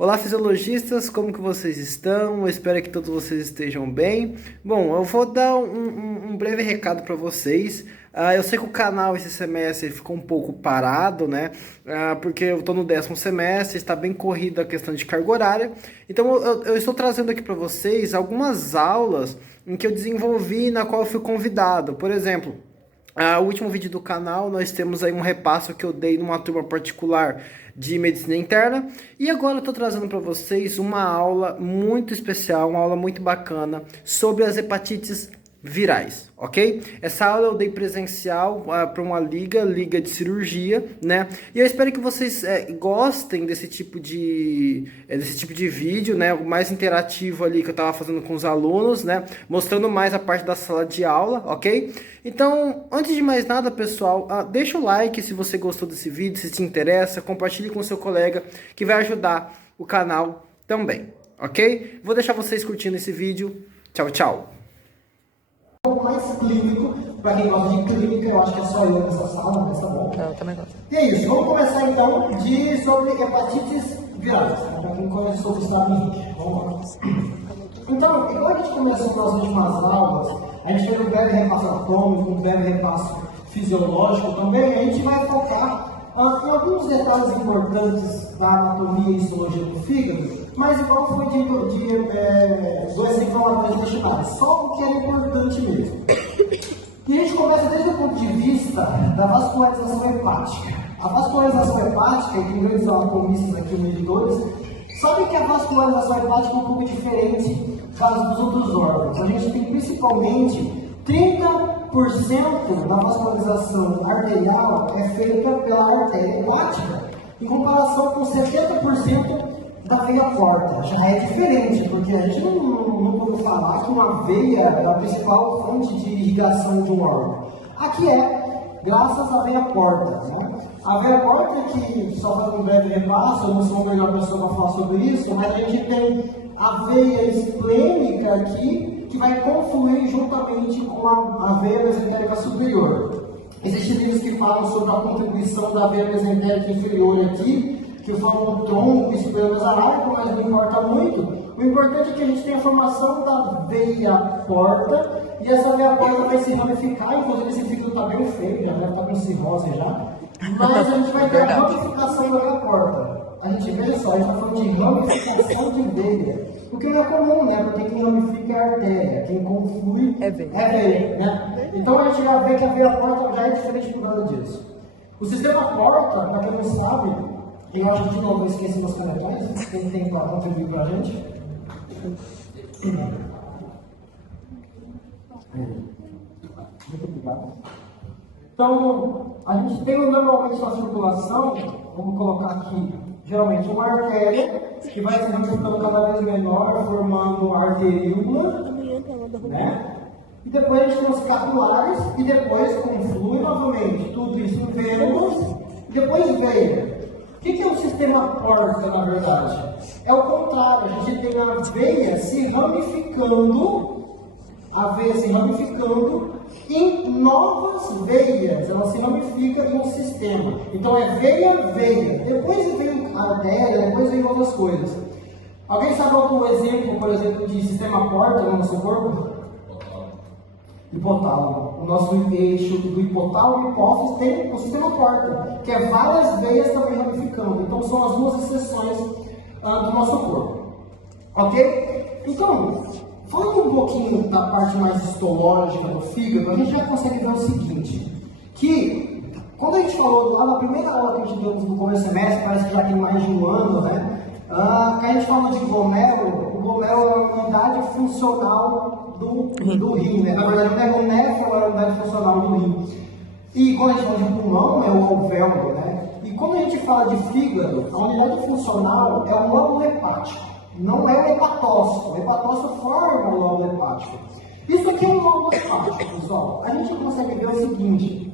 Olá, fisiologistas, como que vocês estão? Eu espero que todos vocês estejam bem. Bom, eu vou dar um breve recado para vocês. Eu sei que o canal esse semestre ficou um pouco parado, né? Porque eu estou no 10º semestre, está bem corrida a questão de carga horária. Então eu estou trazendo aqui para vocês algumas aulas em que eu desenvolvi, na qual eu fui convidado. Por exemplo, o último vídeo do canal, nós temos aí um repasso que eu dei numa turma particular de medicina interna. E agora eu estou trazendo para vocês uma aula muito especial, uma aula muito bacana sobre as hepatites virais, ok? Essa aula eu dei presencial para uma liga de cirurgia, né? E eu espero que vocês gostem desse tipo de vídeo, né? O mais interativo ali que eu estava fazendo com os alunos, né? Mostrando mais a parte da sala de aula, ok? Então, antes de mais nada, pessoal, deixa o like se você gostou desse vídeo, se te interessa, compartilhe com o seu colega que vai ajudar o canal também, ok? Vou deixar vocês curtindo esse vídeo. Tchau, tchau! Um pouco mais clínico, para quem gosta de clínica, eu acho que é só eu nessa sala, mas tá bom. Eu também gosto. E é isso, vamos começar então sobre hepatites virais, para quem conhece sobre o estado Henrique. Vamos lá. Então, igual a gente começou nas últimas aulas, a gente fez um breve repasso anatômico, um breve repasso fisiológico também, a gente vai focar em alguns detalhes importantes da anatomia e histologia do fígado, mas igual foi de doenças inflamatórias intestinais, só o que é importante mesmo. E a gente começa desde o ponto de vista da vascularização hepática. A vascularização hepática, e tem grandes anatomistas aqui medidores, sabe que a vascularização hepática é um pouco diferente dos outros órgãos. A gente tem principalmente 30% da vascularização arterial é feita pela artéria hepática, em comparação com 70% da veia porta. Já é diferente, porque a gente não pode falar que uma veia é a principal fonte de irrigação de um órgão. Aqui graças à veia porta. Né? A veia porta, que só faz um breve repasso, eu não sou a melhor pessoa para falar sobre isso, mas a gente tem a veia esplênica aqui, que vai confluir juntamente com a veia mesentérica superior. Existem livros que falam sobre a contribuição da veia mesentérica inferior aqui, que formam o tronco esplenomesalárico, mas não importa muito. O importante é que a gente tenha a formação da veia porta, e essa veia porta vai se ramificar, inclusive esse fígado está bem feio, já deve estar com cirrose já, mas a gente vai ter a ramificação da veia porta. A gente vê só, a gente está falando de ramificação de veia, o que não é comum, né? Porque quem ramifica é a artéria, quem conflui é veia, né? Então a gente já vê que a veia porta já é diferente por causa disso. O sistema porta, para quem não sabe, eu acho que de novo eu esqueci meus canetões, quem tem para contribuir para a gente? Muito obrigado. Então, a gente tem normalmente na circulação, vamos colocar aqui, geralmente uma artéria, que vai se ramificando cada vez menor, formando a arteríola, né? E depois a gente tem os capilares, e depois conflui novamente, tudo isso em vênulas, e depois veia. O que é o sistema porta, na verdade? É o contrário, a gente tem a veia se ramificando, em novas veias, ela se ramifica em um sistema. Então é veia, depois vem a artéria, depois vem outras coisas. Alguém sabe algum exemplo, por exemplo, de sistema porta no nosso corpo? Hipotálamo. O nosso eixo do hipotálamo e hipófise tem o sistema porta, que é várias veias também ramificando. Então são as duas exceções do nosso corpo. Ok? Então, falando um pouquinho da parte mais histológica do fígado, a gente já consegue ver o seguinte, que quando a gente falou lá na primeira aula que a gente deu no começo do semestre, parece que já tem mais de um ano, né? Que a gente falou de glomérulo, o glomérulo é uma unidade funcional do rim, né? Na verdade, o glomérulo é a unidade funcional do rim. E quando a gente fala de pulmão, é o alvéolo, né? E quando a gente fala de fígado, a unidade funcional é o lóbulo hepático, não é o hepatócito. O hepatócito forma o lóbulo hepático. Isso aqui é um lóbulo hepático, pessoal. A gente consegue ver o seguinte: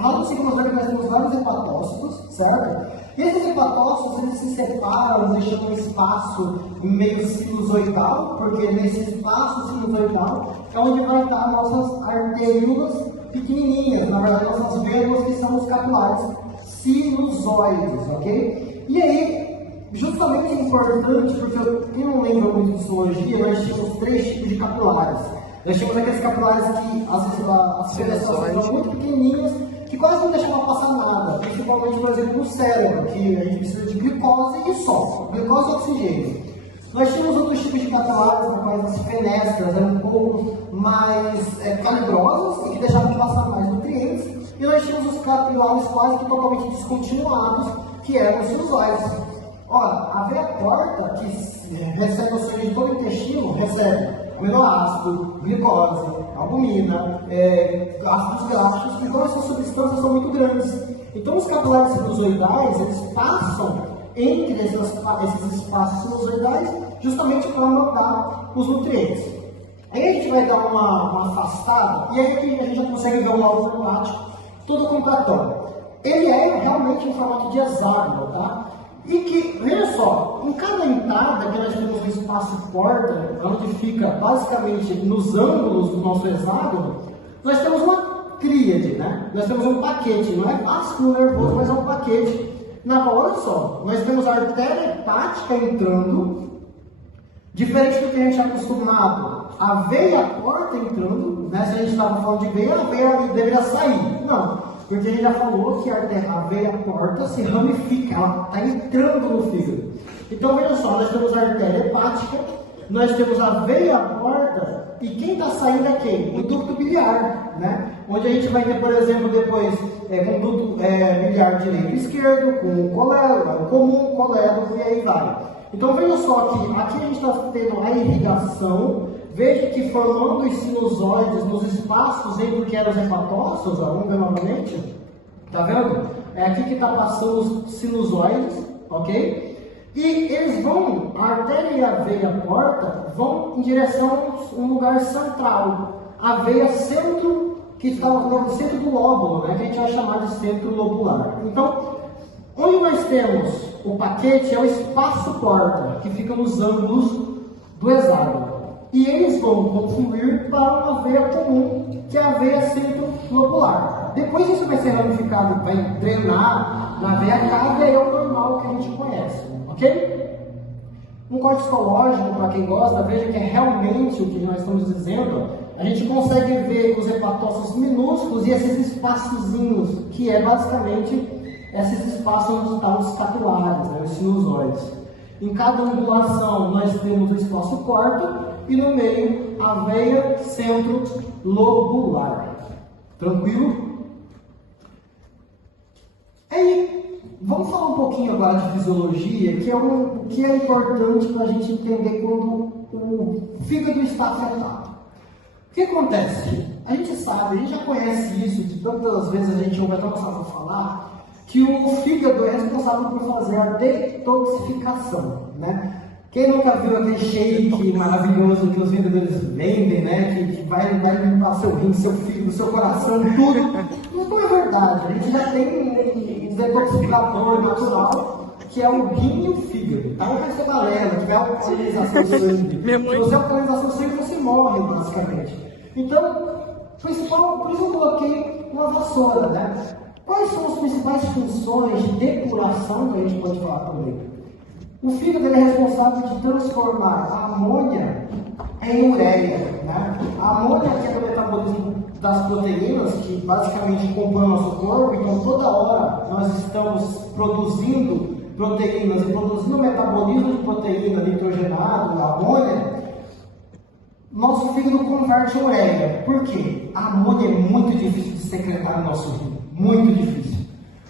lá no segundo slide nós temos vários hepatócitos, certo? E esses hepatócitos, eles se separam, deixando um espaço meio sinusoidal, porque nesse espaço sinusoidal é onde vai estar nossas arteríolas pequenininhas, na verdade nossas vênulas, que são os capilares sinusoides, ok? E aí, justamente é importante, porque quem não lembra muito de histologia, nós tínhamos 3 tipos de capilares. Nós tínhamos aqueles capilares que as federações são muito pequenininhas, que quase não deixavam passar nada, principalmente, por exemplo, no cérebro, que a gente precisa de glicose e só, glicose e oxigênio. Nós tínhamos outros tipos de capilares, na qual as fenestras eram um pouco mais calibrosas e que deixavam passar mais nutrientes, e nós tínhamos os capilares quase que totalmente descontinuados, que eram os sinusoides. Ora, a veia porta, que recebe o sangue de todo o intestino, recebe aminoácido, glicose, albumina, ácidos graxos, então essas substâncias são muito grandes. Então os capilares sinusoidais, eles passam entre esses espaços sinusoidais justamente para mandar os nutrientes. Aí a gente vai dar uma afastada, e aí aqui a gente já consegue ver o lado hepático todo completão. Ele é realmente em formato de hexágono, tá? E que, veja só, em cada entrada que nós temos um espaço porta, onde fica basicamente nos ângulos do nosso hexágono, nós temos uma tríade, né? Nós temos um paquete, não é vasculo nervoso, mas é um paquete. Na qual, olha só, nós temos a artéria hepática entrando, diferente do que a gente é acostumado, a veia porta entrando, né? Se a gente estava falando de veia, a veia deveria sair. Não, porque a gente já falou que a veia porta se ramifica, ela está entrando no fígado. Então, veja só, nós temos a artéria hepática, nós temos a veia porta, e quem está saindo é quem? O ducto biliar, né? Onde a gente vai ter, por exemplo, depois, com o ducto biliar direito e esquerdo, com o colero, o comum, colero, e aí vai. Então, veja só que aqui a gente está tendo a irrigação. Veja que formando os sinusoides nos espaços entre que eram os hepatócitos, vamos ver novamente, tá vendo? É aqui que está passando os sinusoides, ok? E eles vão, a artéria e a veia porta, vão em direção a um lugar central, a veia centro, que está no centro do lóbulo, né? Que a gente vai chamar de centro lobular. Então, onde nós temos o paquete é o espaço porta, que fica nos ângulos do hexágono. E eles vão confluir para uma veia comum, que é a veia centro-lobular. Depois isso vai ser ramificado, vai drenar na veia cava, e é o normal que a gente conhece, ok? Um corte histológico, para quem gosta, veja que é realmente o que nós estamos dizendo. A gente consegue ver os hepatócitos minúsculos e esses espaçozinhos, que é basicamente esses espaços onde estão os capilares, né, os sinusoides. Em cada angulação nós temos o espaço porta, e no meio a veia centro-lobular. Tranquilo? Aí, vamos falar um pouquinho agora de fisiologia, que é o que é importante para a gente entender quando o fígado está afetado. O que acontece? A gente sabe, a gente já conhece isso, de tantas vezes a gente ouve até nossa avó falar, que o fígado é responsável por fazer a detoxificação, né? Quem nunca viu aquele shake maravilhoso que os vendedores vendem, né? Que vai limpar seu rim, seu fígado, seu coração, tudo. Não é verdade. A gente já tem um detoxificador natural, que é o rim e o fígado. Tá? Não vai ser balela, que vai alcalinização do sangue. Se você alcalinização do sangue, você morre, basicamente. Então, por isso eu coloquei uma vassoura, né? Quais são as principais funções de depuração que a gente pode falar também? O fígado é responsável de transformar a amônia em ureia, né? A amônia que é o metabolismo das proteínas, que basicamente compõem o nosso corpo, então toda hora nós estamos produzindo proteínas e produzindo o metabolismo de proteína nitrogenado, a amônia. Nosso fígado converte em ureia. Por quê? A amônia é muito difícil de secretar no nosso rim, muito difícil.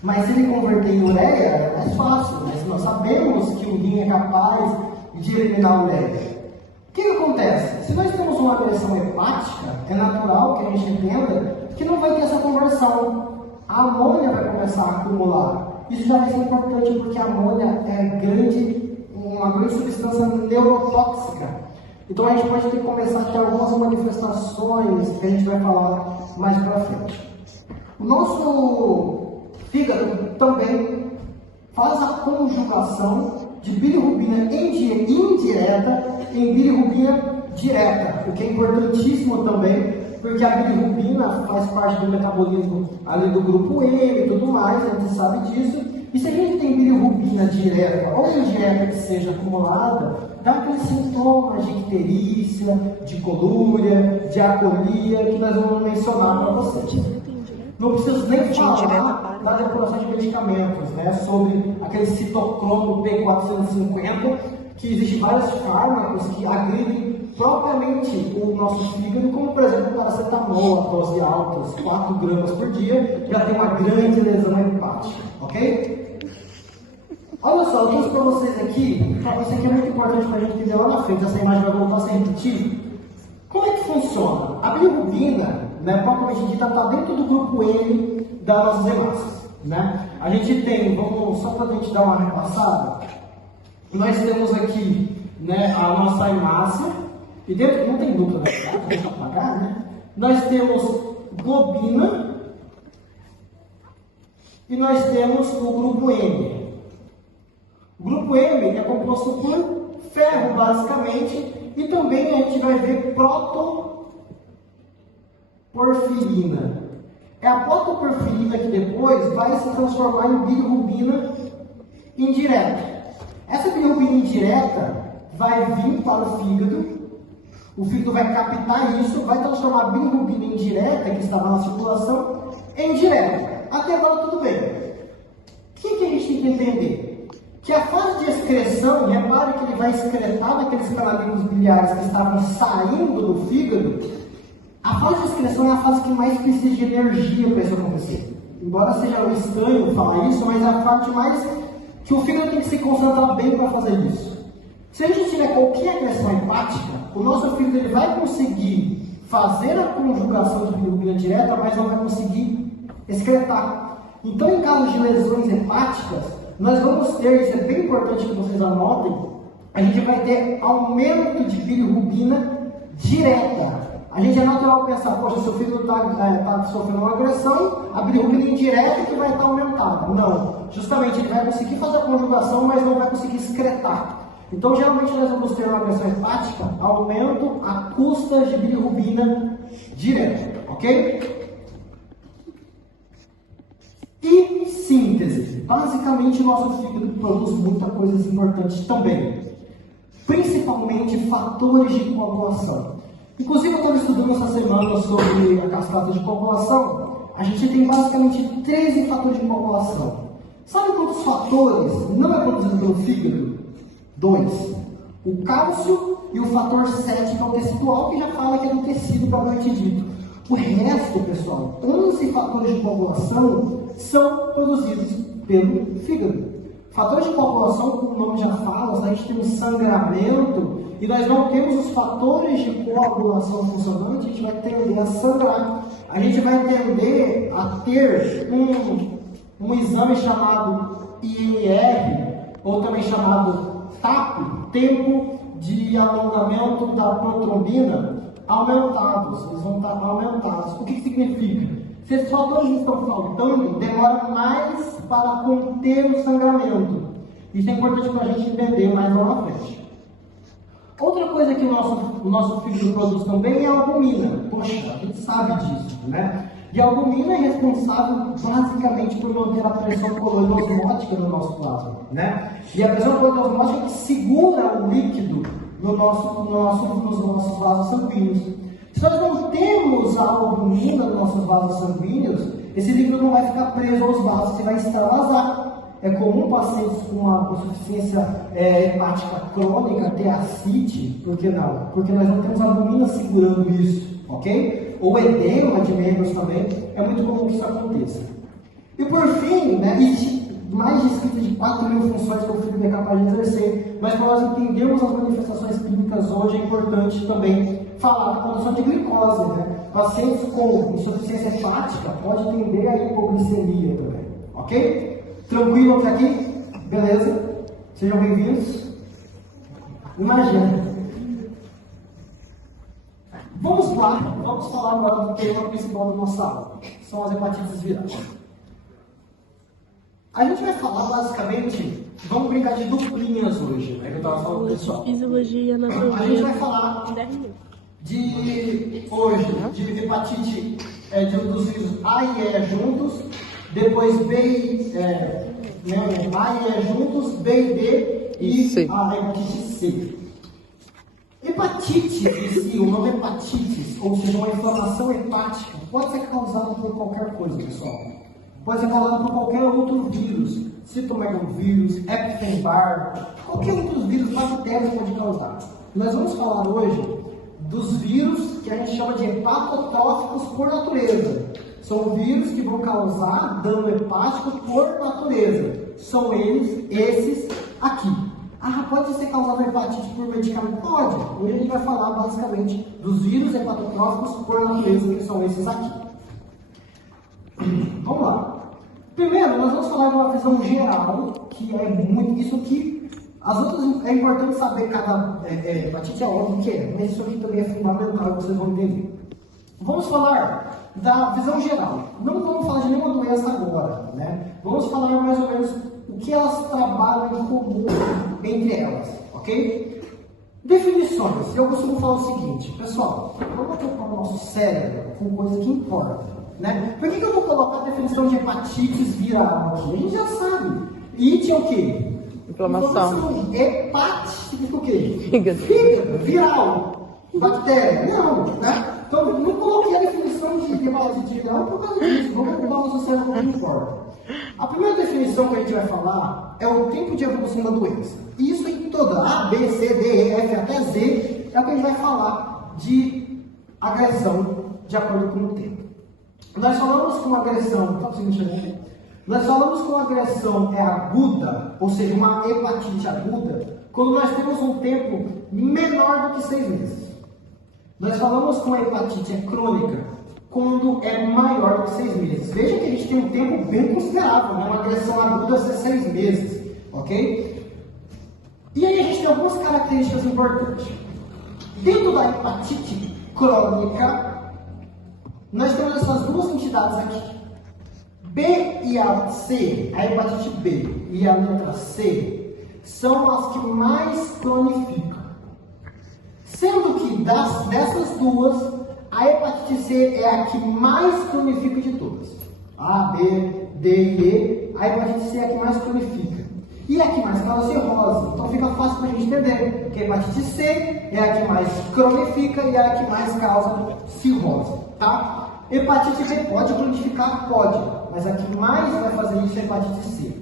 Mas se ele converter em ureia, é mais fácil, mas nós sabemos que o rim é capaz de eliminar a ureia. O que acontece? Se nós temos uma agressão hepática, é natural que a gente entenda que não vai ter essa conversão. A amônia vai começar a acumular. Isso já vai ser importante porque a amônia é uma grande substância neurotóxica. Então a gente pode ter que começar a ter algumas manifestações que a gente vai falar mais para frente. O nosso fígado também faz a conjugação de bilirrubina indireta em bilirrubina direta, o que é importantíssimo também, porque a bilirrubina faz parte do metabolismo ali do grupo M e tudo mais, a gente sabe disso, E se a gente tem bilirrubina direta ou indireta que seja acumulada, dá aqueles sintomas de icterícia, de colúria, de acolia, que nós vamos mencionar para vocês. Não preciso nem falar da depuração de medicamentos, né? Sobre aquele citocromo P450, que existem vários fármacos que agridem propriamente o nosso fígado, como por exemplo o paracetamol, a dose alta, 4 gramas por dia, já tem uma grande lesão hepática, ok? Olha só, eu trouxe para vocês aqui, isso aqui é muito importante para a gente entender lá na frente, essa imagem vai voltar a se repetir. Como é que funciona? A bilirrubina, né, propriamente dita, está dentro do grupo M das nossas hemácias, né? A gente tem, vamos só para a gente dar uma repassada, nós temos aqui, né, a nossa hemácia, e dentro não tem dupla, né? Deixa eu apagar, né? Nós temos globina e nós temos o grupo M. O grupo M é composto por ferro, basicamente, e também a gente vai ver protoporfirina. É a protoporfirina que depois vai se transformar em bilirrubina indireta. Essa bilirrubina indireta vai vir para o fígado. O fígado vai captar isso, vai transformar a bilirrubina indireta, que estava na circulação, em direta. Até agora tudo bem. O que a gente tem que entender? Que a fase de excreção, repare que ele vai excretar naqueles canalículos biliares que estavam saindo do fígado. A fase de excreção é a fase que mais precisa de energia para isso acontecer. Embora seja estranho falar isso, mas é a parte mais que o fígado tem que se concentrar bem para fazer isso. Se a gente tiver qualquer agressão hepática, o nosso fígado ele vai conseguir fazer a conjugação de bilirrubina direta, mas não vai conseguir excretar. Então, em casos de lesões hepáticas, nós vamos ter, isso é bem importante que vocês anotem, a gente vai ter aumento de bilirrubina direta. A gente é natural pensar, poxa, se o fígado está sofrendo uma agressão, a bilirrubina indireta que vai estar aumentada. Não, justamente ele vai conseguir fazer a conjugação, mas não vai conseguir excretar. Então, geralmente, nós vamos ter uma agressão hepática, aumento a custas de bilirrubina direta, ok? E síntese. Basicamente, o nosso fígado produz muitas coisas importantes também, principalmente fatores de coagulação. Inclusive, eu estava estudando essa semana sobre a cascata de coagulação. A gente tem basicamente 13 fatores de coagulação. Sabe quantos fatores não é produzido pelo fígado? 2. O cálcio e o fator 7, que é o tecidual, que já fala que é do tecido propriamente dito. O resto, pessoal, 11 fatores de coagulação são produzidos pelo fígado. Fatores de coagulação, como o nome já fala, a gente tem um sangramento e nós não temos os fatores de coagulação funcionando, a gente vai tender a sangrar. A gente vai tender a ter um exame chamado INR, ou também chamado TAP, tempo de alongamento da protrombina, aumentados. Eles vão estar aumentados. O que significa? Se esses fatores estão faltando, demora mais para conter o sangramento. Isso é importante para a gente entender mais lá na frente. Outra coisa que o nosso fígado produz também é a albumina. Poxa, a gente sabe disso, né? E a albumina é responsável basicamente por manter a pressão coloriosmótica no nosso plasma, né? E a pressão coloriosmótica que segura o líquido nos nossos vasos sanguíneos. Se nós não temos a albumina nos nossos vasos sanguíneos, esse líquido não vai ficar preso aos vasos e vai extravasar. É comum pacientes com uma insuficiência hepática crônica ter ascite. Por que não? Porque nós não temos albumina segurando isso, ok? Ou edema de membros também, é muito comum que isso aconteça. E por fim, né, mais descritas de 4.000 funções que o fígado é capaz de exercer, mas para nós entendermos as manifestações clínicas hoje, é importante também falar da produção de glicose, né? Pacientes com insuficiência hepática pode tender a hipoglicemia também, ok? Tranquilo até aqui? Beleza? Sejam bem-vindos. Imagina. Vamos lá, vamos falar agora do tema principal da nossa aula. São as hepatites virais. A gente vai falar basicamente, vamos brincar de duplinhas hoje, né? Que eu estava falando pro pessoal. Fisiologia, anatomia. A gente vai falar de hepatite dos vírus A e E juntos, depois B, né? A e E juntos, B e D e C. a hepatite C. Hepatite em si, o nome hepatites, ou seja, uma inflamação hepática, pode ser causada por qualquer coisa, pessoal. Pode ser causada por qualquer outro vírus, citomegalovírus, Epstein-Barr, qualquer outro vírus, bactéria pode causar. Nós vamos falar hoje dos vírus que a gente chama de hepatotróficos por natureza. São vírus que vão causar dano hepático por natureza. São eles, esses aqui. Ah, pode ser causado hepatite por medicamento? Pode. Hoje a gente vai falar basicamente dos vírus hepatotróficos por natureza, que são esses aqui. Vamos lá. Primeiro, nós vamos falar de uma visão geral, que é muito isso aqui. As outras é importante saber cada hepatite, é óbvio que é, mas isso aqui também é fundamental, vocês vão entender. Vamos falar da visão geral. Não vamos falar de nenhuma doença agora, né? Vamos falar mais ou menos o que elas trabalham em comum entre elas, ok? Definições. Eu costumo falar o seguinte, pessoal, vamos ocupar o nosso cérebro com coisa que importa, né? Por que eu vou colocar a definição de hepatites viral aqui? A gente já sabe. It é o quê? Inflamação. Hepatite significa o quê? Fígado. Fígado, viral, bactéria. Não, né? Então, não coloquei a definição de hepatite viral por causa disso. Vamos ocupar o nosso cérebro com o que importa. A primeira definição que a gente vai falar é o tempo de evolução da doença. E isso em toda A, B, C, D, E, F até Z é o que a gente vai falar de agressão de acordo com o tempo. Nós falamos com agressão, nós falamos com agressão aguda, ou seja, uma hepatite aguda, quando nós temos um tempo menor do que 6 meses. Nós falamos com a hepatite crônica, quando é maior do que 6 meses. Veja que a gente tem um tempo bem considerável, né? Uma agressão aguda ser 6 meses, ok? E aí a gente tem algumas características importantes. Dentro da hepatite crônica, nós temos essas duas entidades aqui. B e a C, a hepatite B e a letra C, são as que mais cronificam. Sendo que dessas duas, a hepatite C é a que mais cronifica de todas. A, B, D e E, a hepatite C é a que mais cronifica. E é a que mais causa cirrose. Então fica fácil para a gente entender que a hepatite C é a que mais cronifica e é a que mais causa cirrose. Tá? Hepatite B pode cronificar? Pode. Mas a que mais vai fazer isso é a hepatite C.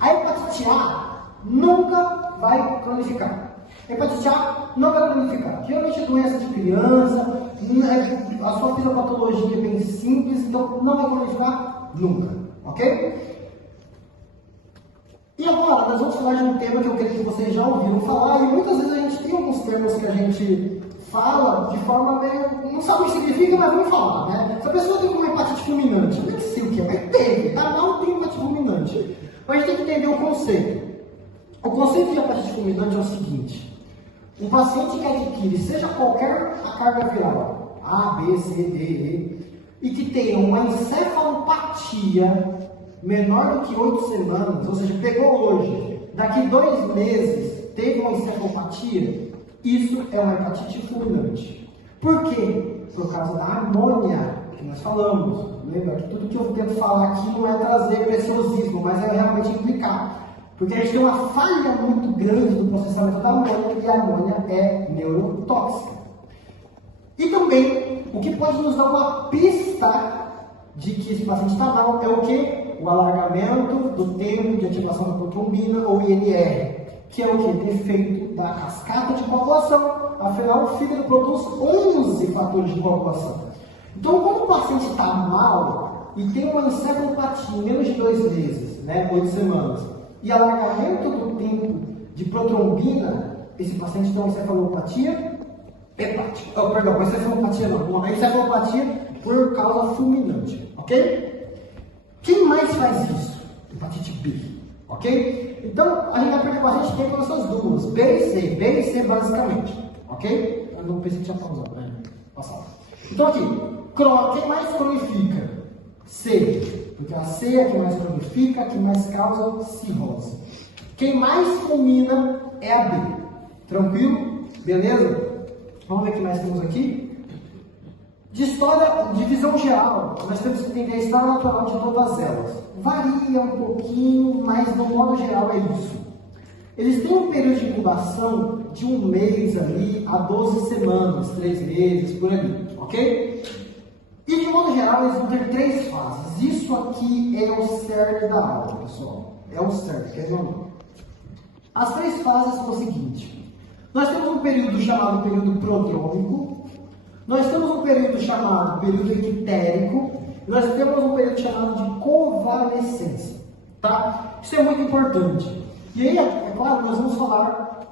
A hepatite A nunca vai cronificar. Hepatite A não vai cronificar. Geralmente é doença de criança, a sua fisiopatologia é bem simples, então não vai cronificar nunca, ok? E agora, nós vamos falar de um tema que eu creio que vocês já ouviram falar, e muitas vezes a gente tem alguns termos que a gente fala de forma meio... não sabe o que significa, mas vamos falar, né? Se a pessoa tem uma hepatite fulminante, eu nem sei o que é, mas teve, tá? Não tem hepatite fulminante. Mas a gente tem que entender o conceito. O conceito de hepatite fulminante é o seguinte: um paciente que adquire, seja qualquer a carga viral, A, B, C, D, E, e que tenha uma encefalopatia menor do que 8 semanas, ou seja, pegou hoje, daqui 2 meses teve uma encefalopatia, isso é uma hepatite fulminante. Por quê? Por causa da amônia que nós falamos. Lembra que tudo que eu tento falar aqui não é trazer preciosismo, mas é realmente implicar. Porque a gente tem uma falha muito grande no processamento da amônia, e a amônia é neurotóxica. E também, o que pode nos dar uma pista de que esse paciente está mal é o que? O alargamento do tempo de ativação da protrombina, ou INR, que é o que? Defeito da cascata de coagulação. Afinal, o fígado produz 11 fatores de coagulação. Então, quando o paciente está mal e tem uma encefalopatia em menos de 2 meses, né, 8 semanas, e alargamento do tempo de protrombina, esse paciente tem uma encefalopatia hepática. Oh, perdão, uma encefalopatia não, uma encefalopatia por causa fulminante, ok? Quem mais faz isso? Hepatite B, ok? Então, a gente vai perder bastante tempo nessas duas, B e C basicamente, ok? Eu não pensei que tinha pausado, né? Passado. Então aqui, quem mais cronifica? C, porque a C é a que mais cronifica, a que mais causa cirrose. Quem mais fulmina é a B. Tranquilo? Beleza? Vamos ver o que mais temos aqui. De história, de visão geral, nós temos que entender a história natural de todas elas. Varia um pouquinho, mas no modo geral é isso. Eles têm um período de incubação de 1 mês ali a 12 semanas, 3 meses, por ali, ok? E de modo geral eles vão ter 3 fases. Isso aqui é o cerne da aula, pessoal. É o cerne, quer ver? As 3 fases são o seguinte. Nós temos um período chamado período prodrômico. Nós temos um período chamado período ictérico, e nós temos um período chamado de convalescência, tá? Isso é muito importante. E aí, é claro, nós vamos falar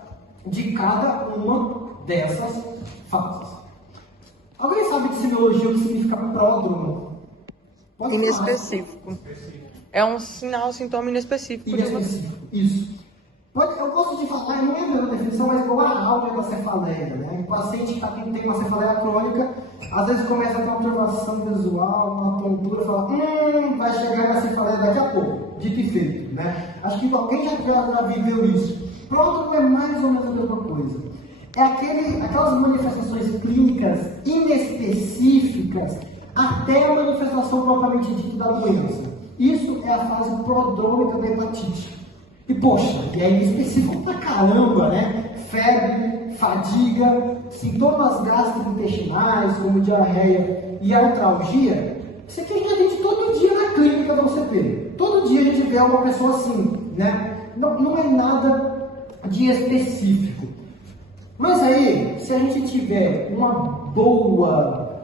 de cada uma dessas fases. Alguém sabe de semiologia o que significa pródromo? Inespecífico. É um sinal, sintoma inespecífico. Inespecífico, isso. Eu gosto de falar, não é a mesma definição, mas igual a áurea da cefaleia, né? O paciente que tem uma cefaleia crônica, às vezes começa a ter uma perturbação visual, uma tontura, fala, vai chegar na cefaleia daqui a pouco, dito e feito, né? Acho que alguém já viveu isso. Pronto, é mais ou menos a mesma coisa. É aquelas manifestações clínicas inespecíficas até a manifestação propriamente dita da doença. Isso é a fase prodrômica da hepatite. E poxa, é inespecífico pra caramba, né? Febre, fadiga, sintomas gastrointestinais, como diarreia e artralgia. Isso aqui a gente atende todo dia na clínica da UCP. Todo dia a gente vê uma pessoa assim, né? Não é nada de específico. Mas aí, se a gente tiver uma boa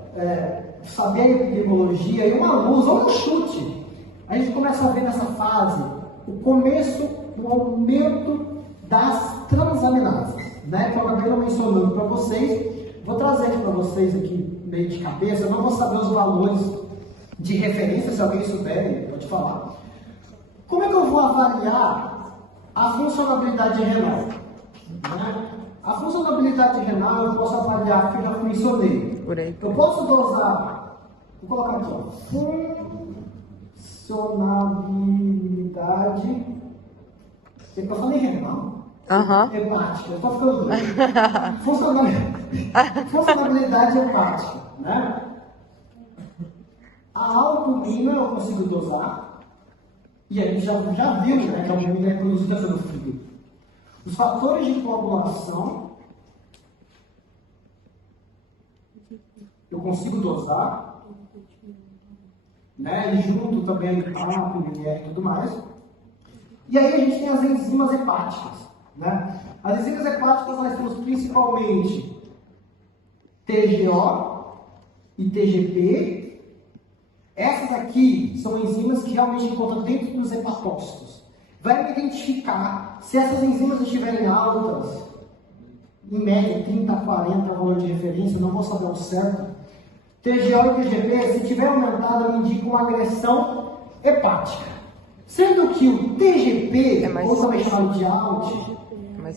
saber a epidemiologia e uma luz ou um chute, a gente começa a ver nessa fase o começo do aumento das transaminases, né? Que eu acabei mencionando para vocês. Vou trazer aqui para vocês aqui meio de cabeça. Eu não vou saber os valores de referência, se alguém souber, pode falar. Como é que eu vou avaliar a funcionalidade renal? Né? A funcionalidade renal eu posso avaliar, que eu já mencionei. Eu posso dosar, vou colocar aqui, ó, funcionalidade, eu falei renal? Hepática, eu estou ficando doido. Funcionalidade hepática, né? A albumina eu consigo dosar, e a gente já viu, né, que a albumina é produzida pelo fígado. Os fatores de coagulação eu consigo dosar, né? E junto também a INR e tudo mais. E aí a gente tem as enzimas hepáticas, né? As enzimas hepáticas nós temos principalmente TGO e TGP. Essas aqui são enzimas que realmente encontram dentro dos hepatócitos. Vai me identificar se essas enzimas estiverem altas, em média 30 a 40 valor de referência, não vou saber o certo. TGO e TGP, se tiver aumentado, me indica uma agressão hepática. Sendo que o TGP, ou também chamado de ALT,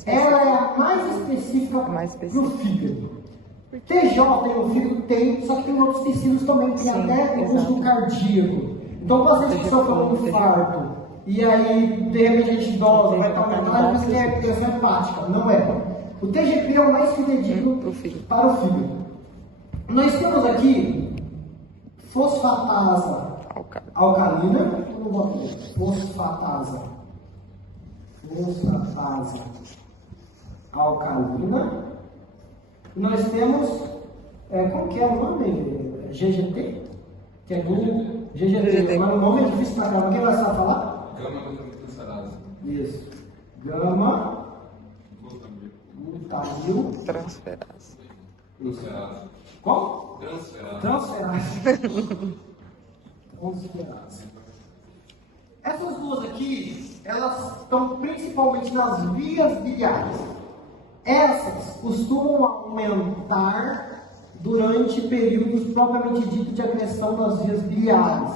ela é a mais específica para o fígado. TGO tem no fígado? Tem, só que tem outros tecidos também, tem até o músculo cardíaco. Então, o paciente que sofreu um infarto, e aí, de repente, a gente dosa, vai estar aumentando, mas que é agressão hepática. Não é. O TGP é o mais fidedigno para o fígado. Nós temos aqui fosfatasa alcalina, eu não boto fosfatasa alcalina. Nós temos, como que é o nome? GGT? Que é GGT. Mas o nome é difícil para caramba. Quem vai saber falar? Gama-glutaminoglicosada. Isso. Gama glutamil Transferase. Qual? Transferase. Essas duas aqui, elas estão principalmente nas vias biliares. Essas costumam aumentar durante períodos propriamente ditos de agressão das vias biliares.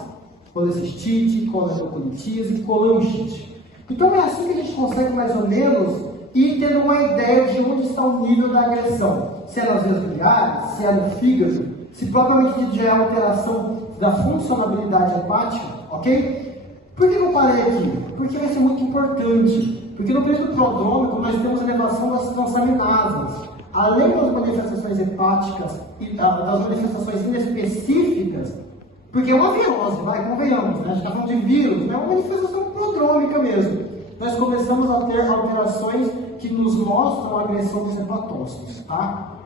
Colecistite, colonocolitíase e colangite. Então é assim que a gente consegue mais ou menos ir tendo uma ideia de onde está o nível da agressão. Se é nas vias biliares, se é no fígado, se propriamente dito já é alteração da funcionalidade hepática, ok? Por que eu parei aqui? Porque vai ser muito importante. Porque no período prodrômico nós temos elevação das transaminases. além das manifestações hepáticas e das manifestações inespecíficas, porque é uma virose, convenhamos, né? A gente está falando de vírus, é uma manifestação prodrômica mesmo. Nós começamos a ter alterações que nos mostram a agressão dos hepatócitos, tá?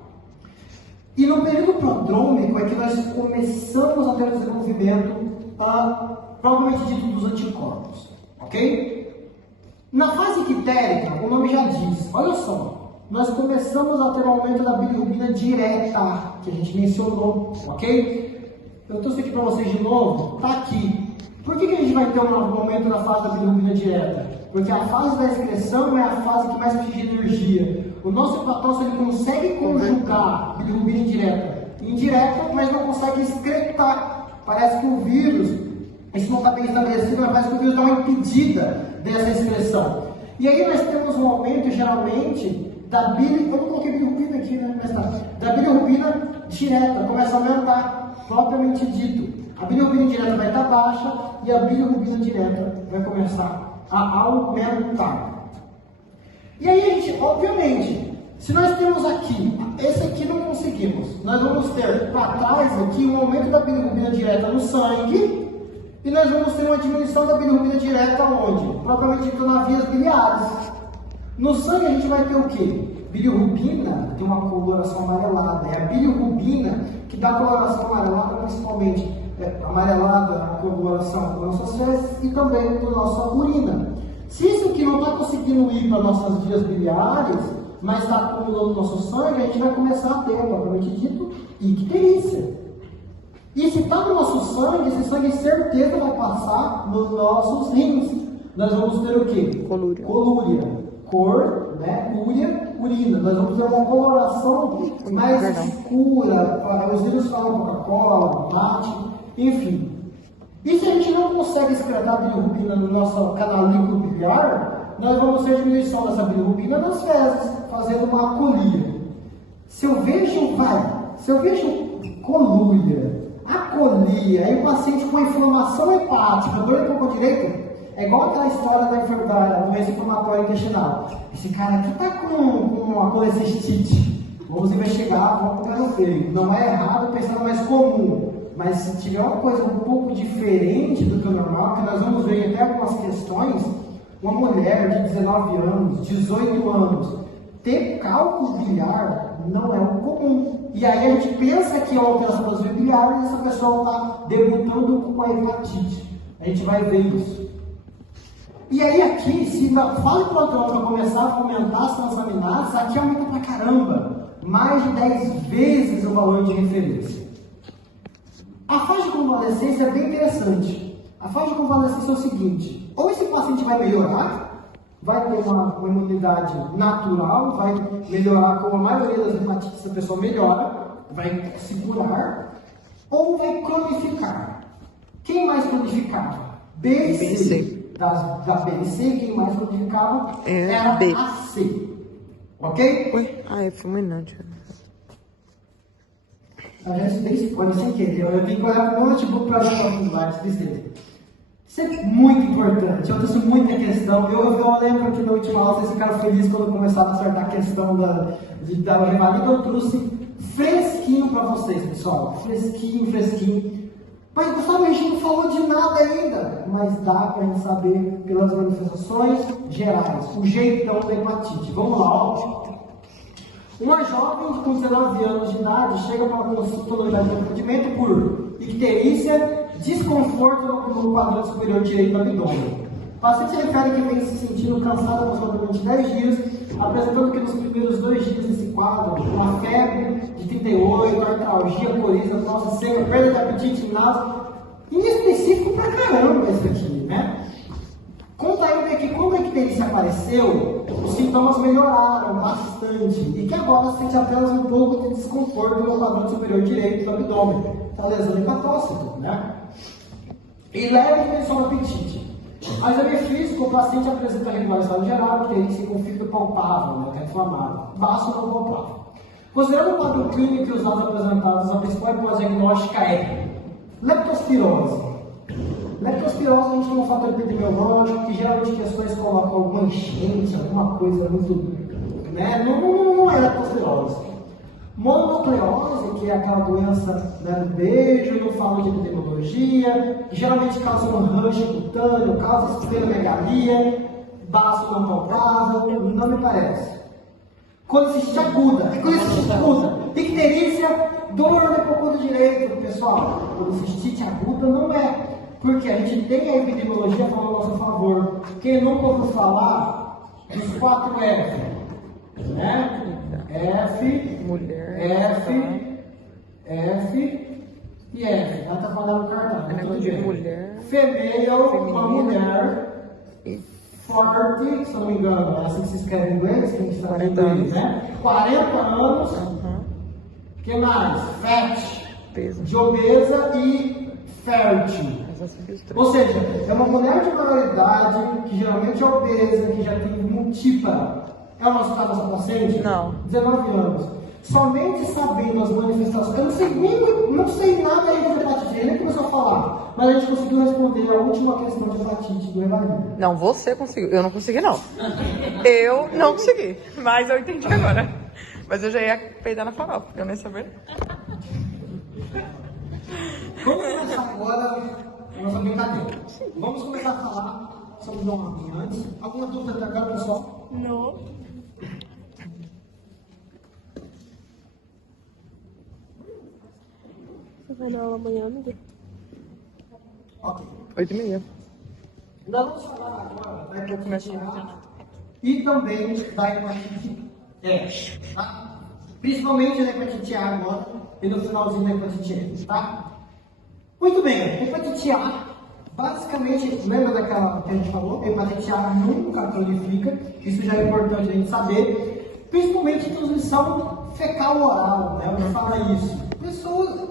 E no período prodrômico é que nós começamos a ter o desenvolvimento, provavelmente dito, dos anticorpos, ok? Na fase ictérica, o nome já diz, olha só, nós começamos a ter um aumento da bilirrubina direta, que a gente mencionou, ok? Eu trouxe aqui para vocês de novo, tá aqui. Por que a gente vai ter um aumento da fase da bilirrubina direta? Porque a fase da excreção é a fase que mais precisa de energia. O nosso hepatócito ele consegue conjugar bilirrubina indireta, mas não consegue excretar. Parece que o vírus, isso não está bem estabelecido, mas parece que o vírus dá uma impedida dessa excreção. E aí nós temos um aumento, geralmente, da bilirrubina, eu não coloquei bilirrubina aqui, né? Mas tá, da bilirrubina direta, começa a aumentar, propriamente dito. A bilirrubina direta vai estar baixa e a bilirrubina direta vai começar a aumentar. E aí, gente, obviamente, se nós temos aqui, esse aqui não conseguimos, nós vamos ter para trás aqui um aumento da bilirrubina direta no sangue e nós vamos ter uma diminuição da bilirrubina direta onde? Propriamente dito nas vias biliares. No sangue a gente vai ter o quê? Bilirrubina tem uma coloração amarelada, é a bilirrubina que dá coloração amarelada, principalmente amarelada a coloração das nossas fezes e também da nossa urina. Se isso aqui não está conseguindo ir para nossas vias biliares, mas está acumulando no nosso sangue, a gente vai começar a ter, propriamente dito, icterícia. E se está no nosso sangue, esse sangue certeza vai passar nos nossos rins. Nós vamos ter o quê? Colúria. Cor, né? Úria, urina. Nós vamos ter uma coloração mais escura. Os livros falam Coca-Cola, mate, enfim. E se a gente não consegue excretar a bilirrubina no nosso canalículo biliar, nós vamos ter diminuição dessa bilirrubina nas fezes, fazendo uma acolia. Se eu vejo acolia, aí o paciente com inflamação hepática, dor hipocondríaca, é igual aquela história da doença inflamatória intestinal. Esse cara aqui está com uma colecistite. Vamos investigar, vamos pegar no feio. Não é errado, pensando mais comum. Mas se tiver uma coisa um pouco diferente do que o normal, que nós vamos ver até algumas questões, uma mulher de 19 anos, 18 anos, ter cálculo biliar não é o comum. E aí a gente pensa que é uma alteração das vias biliares e essa pessoa está debutando com uma hepatite. A gente vai ver isso. E aí aqui, se na fase prodrômica começar a fomentar as transaminases, aqui aumenta pra caramba. Mais de 10 vezes o valor de referência. A fase de convalescência é bem interessante. A fase de convalescência é o seguinte: ou esse paciente vai melhorar, vai ter uma imunidade natural, vai melhorar como a maioria das hepatites, a pessoa melhora, vai se curar, ou vai cronificar. Quem mais cronificava? B e C. Da B e C, quem mais cronificava era B. a C. Ok? Oi? Ah, é fulminante. A gente deu spoiler sem querer. Eu vim olhar um notebook para ver os vários tristeza. Isso é muito importante. Eu trouxe muita questão. Eu lembro que na última aula vocês ficaram felizes quando começaram a acertar a questão da revalida. Eu trouxe fresquinho para vocês, pessoal. Fresquinho. Mas, Gustavo, a gente não falou de nada ainda. Mas dá para a gente saber pelas manifestações gerais. O jeitão da hepatite. Vamos lá, ó. Uma jovem com 19 anos de idade chega para uma consulta de atendimento por icterícia, desconforto no quadrante superior direito do abdômen. O paciente refere que vem se sentindo cansado aproximadamente 10 dias, apresentando que nos primeiros 2 dias desse quadro, uma febre de 38, artralgia, coriza, tosse seca, perda de apetite, náusea, em específico pra caramba isso aqui, né? Conta ainda que quando a icterícia apareceu, os sintomas melhoraram bastante e que agora sente apenas um pouco de desconforto no quadrante superior direito do abdômen, está lesão hepatócito, né? E leve diminuição do apetite. A exame físico, o paciente apresenta regularidade geral, icterícia com fibra palpável, né, que é inflamada, baço não palpável. Considerando o quadro clínico e os dados apresentados, a principal hipótese diagnóstica é leptospirose. Leptospirose a gente tem um fator epidemiológico que geralmente questões colocam alguma enchente, alguma coisa muito né? Não é leptospirose. Mononucleose, que é aquela doença, né, do beijo, não falo de epidemiologia, que geralmente causa um rush cutâneo, causa esplenomegalia, baço não palpável, não me parece. Colicistite aguda, é colicistite aguda. Icterícia, dor no hipocondro direito, pessoal. Colicistite aguda não é, porque a gente tem a epidemiologia falando a nosso favor. Quem nunca ouviu falar dos 4 F, né? F, Mulher, F e F. Ela está falando no cartão. É negócio de mulher. Female, uma Feminino. mulher. Forte, se não me engano, é assim que se escreve em inglês, que a gente está em 40 inglês, anos. né? 40 anos. Uhum. Que mais? Fat, Peso. de obesa e fértil. Essa subiu os três. Ou seja, é uma mulher de maioridade, que geralmente é obesa, que já tem multípara. É o nosso caso, nossa paciente? Não. 19 anos. Somente sabendo as manifestações, eu não sei nada aí de hepatite, ele nem começou a falar, mas a gente conseguiu responder a última questão de hepatite do Evangelho. Não, você conseguiu. Eu não consegui, não. Eu não consegui. Mas eu entendi agora. Mas eu já ia peidar na farofa, porque eu nem sabia. Vamos começar agora a nossa brincadeira. Vamos começar a falar sobre o nome antes. Alguma dúvida até agora, pessoal? Não. Você vai na aula amanhã, amiga? Ok. 8h30. Nós vamos falar agora da hepatite começando. A e também da hepatite E, tá? Principalmente da hepatite A agora e no finalzinho da hepatite E, tá? Muito bem, hepatite A, basicamente, lembra daquela que a gente falou? Hepatite A nunca cronifica, isso já é importante a gente saber, principalmente transmissão fecal-oral, né? Onde fala isso. Pessoas,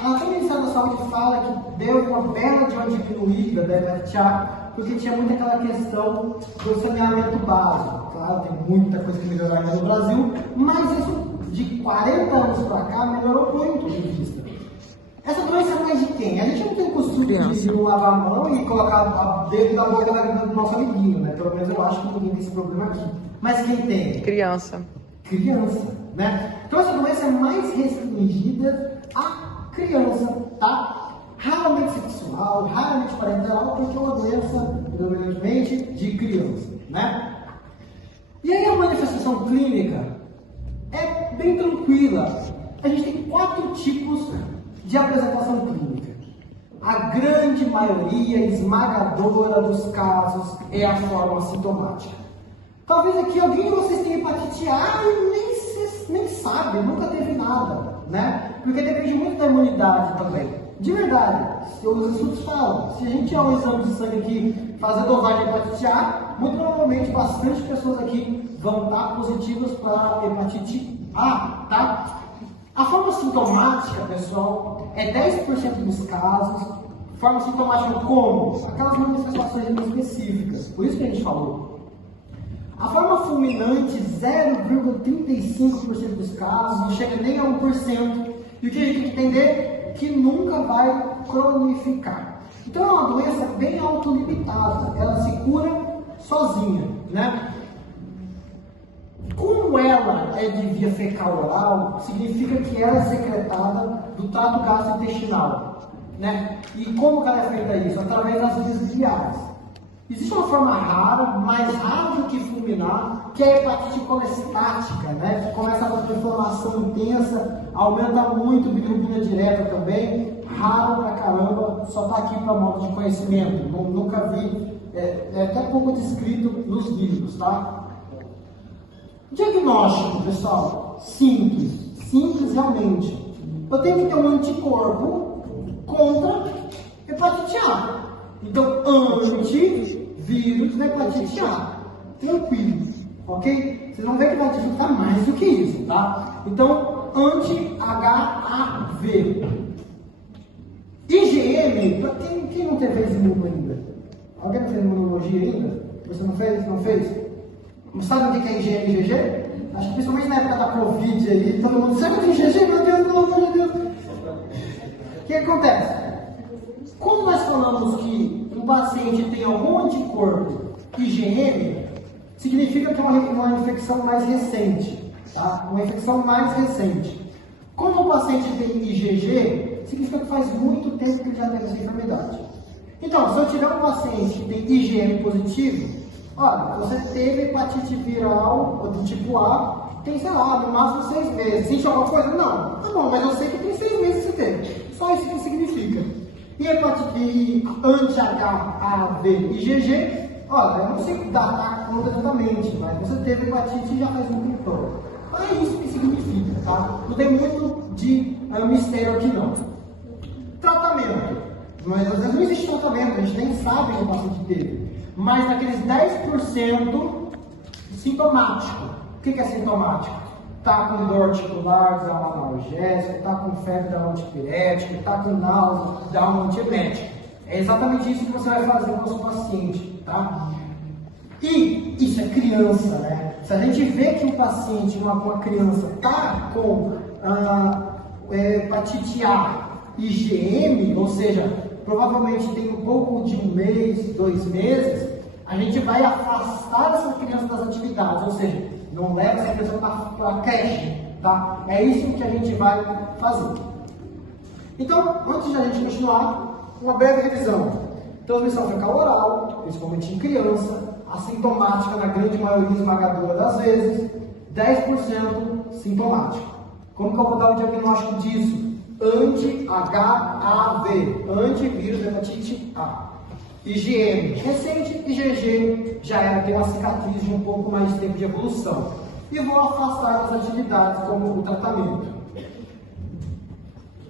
a Ministério da Saúde fala que deu uma bela de uma diminuída da hepatite A, porque tinha muito aquela questão do saneamento básico. Claro, tem muita coisa que melhorar ainda no Brasil, mas isso de 40 anos para cá melhorou muito de vista. Essa doença é mais de quem? A gente não tem o costume de não lavar a mão e colocar o dedo na boca do nosso amiguinho, né? Pelo menos eu acho que ninguém tem esse problema aqui. Mas quem tem? Criança. Criança, né? Então essa doença é mais restringida à criança, tá? Raramente sexual, raramente parenteral, porque é uma doença predominantemente de criança, né? E aí a manifestação clínica é bem tranquila. A gente tem 4 tipos de apresentação clínica. A grande maioria esmagadora dos casos é a forma sintomática. Talvez aqui alguém de vocês tenha hepatite A e nem sabe, nunca teve nada, né? Porque depende muito da imunidade também. De verdade, os estudos falam, se a gente tirar um exame de sangue aqui, fazer dosagem de hepatite A, muito provavelmente bastante pessoas aqui vão estar positivas para hepatite A, tá? A forma sintomática, pessoal, é 10% dos casos. Forma sintomática como? Aquelas manifestações específicas. Por isso que a gente falou. A forma fulminante, 0,35% dos casos, não chega nem a 1%. E o que a gente tem que entender? Que nunca vai cronificar. Então é uma doença bem autolimitada. Ela se cura sozinha, né? Como ela é de via fecal-oral, significa que ela é secretada do trato gastrointestinal, né? E como que ela é feita isso? Através das vias biliares. Existe uma forma rara, mais rara do que fulminar, que é a hepatite colestática, né? Que começa com uma inflamação intensa, aumenta muito, bilirrubina direta também, raro pra caramba, só tá aqui para modo de conhecimento, nunca vi, é até pouco descrito nos livros, tá? Diagnóstico, pessoal, simples realmente. Eu tenho que ter um anticorpo contra hepatite A. Então, antivírus da hepatite A. Tranquilo, ok? Vocês vão ver que vai dificultar mais do que isso, tá? Então, anti-HAV. IgM, para quem não teve imuno ainda? Alguém não fez imunologia ainda? Você não fez? Não fez? Não sabe o que é IgM e IgG? Acho que principalmente na época da Covid aí, todo mundo sabe o que é IgG, meu Deus, pelo amor de Deus. O que acontece? Como nós falamos que um paciente tem algum anticorpo IgM, significa que é uma infecção mais recente, tá? Uma infecção mais recente. Quando o paciente tem IgG, significa que faz muito tempo que ele já teve essa enfermidade. Então, se eu tiver um paciente que tem IgM positivo, olha, você teve hepatite viral do tipo A, tem, sei lá, no máximo 6 meses. Sentiu alguma coisa? Não. Tá bom, mas eu sei que tem 6 meses que você teve. Só isso que significa. E hepatite anti-HAV IgG, olha, eu não sei datar a conta exatamente, mas você teve hepatite já faz um tempo. Mas é isso que significa, tá? Não tem muito de mistério aqui não. Tratamento. Mas às vezes não existe tratamento, a gente nem sabe que o paciente teve. Mas naqueles 10% sintomático. O que é sintomático? Está com dor articular, dá um analgésico, está com febre, dá um antipirético, está com náusea, dá um antiemético. É exatamente isso que você vai fazer com o seu paciente, tá? E isso é criança, né? Se a gente vê que um paciente, uma criança, está com hepatite A IgM, ou seja, provavelmente tem um pouco de 1 mês, 2 meses, a gente vai afastar essa criança das atividades, ou seja, não leva essa criança para a creche, tá? É isso que a gente vai fazer. Então, antes de a gente continuar, uma breve revisão. Transmissão fecal oral, principalmente em criança, assintomática na grande maioria esmagadora das vezes, 10% sintomático. Como que eu vou dar o diagnóstico disso? Anti-HAV, antivírus da hepatite A. IgM recente, IgG já era ter uma cicatriz de um pouco mais de tempo de evolução. E vou afastar das atividades como o tratamento.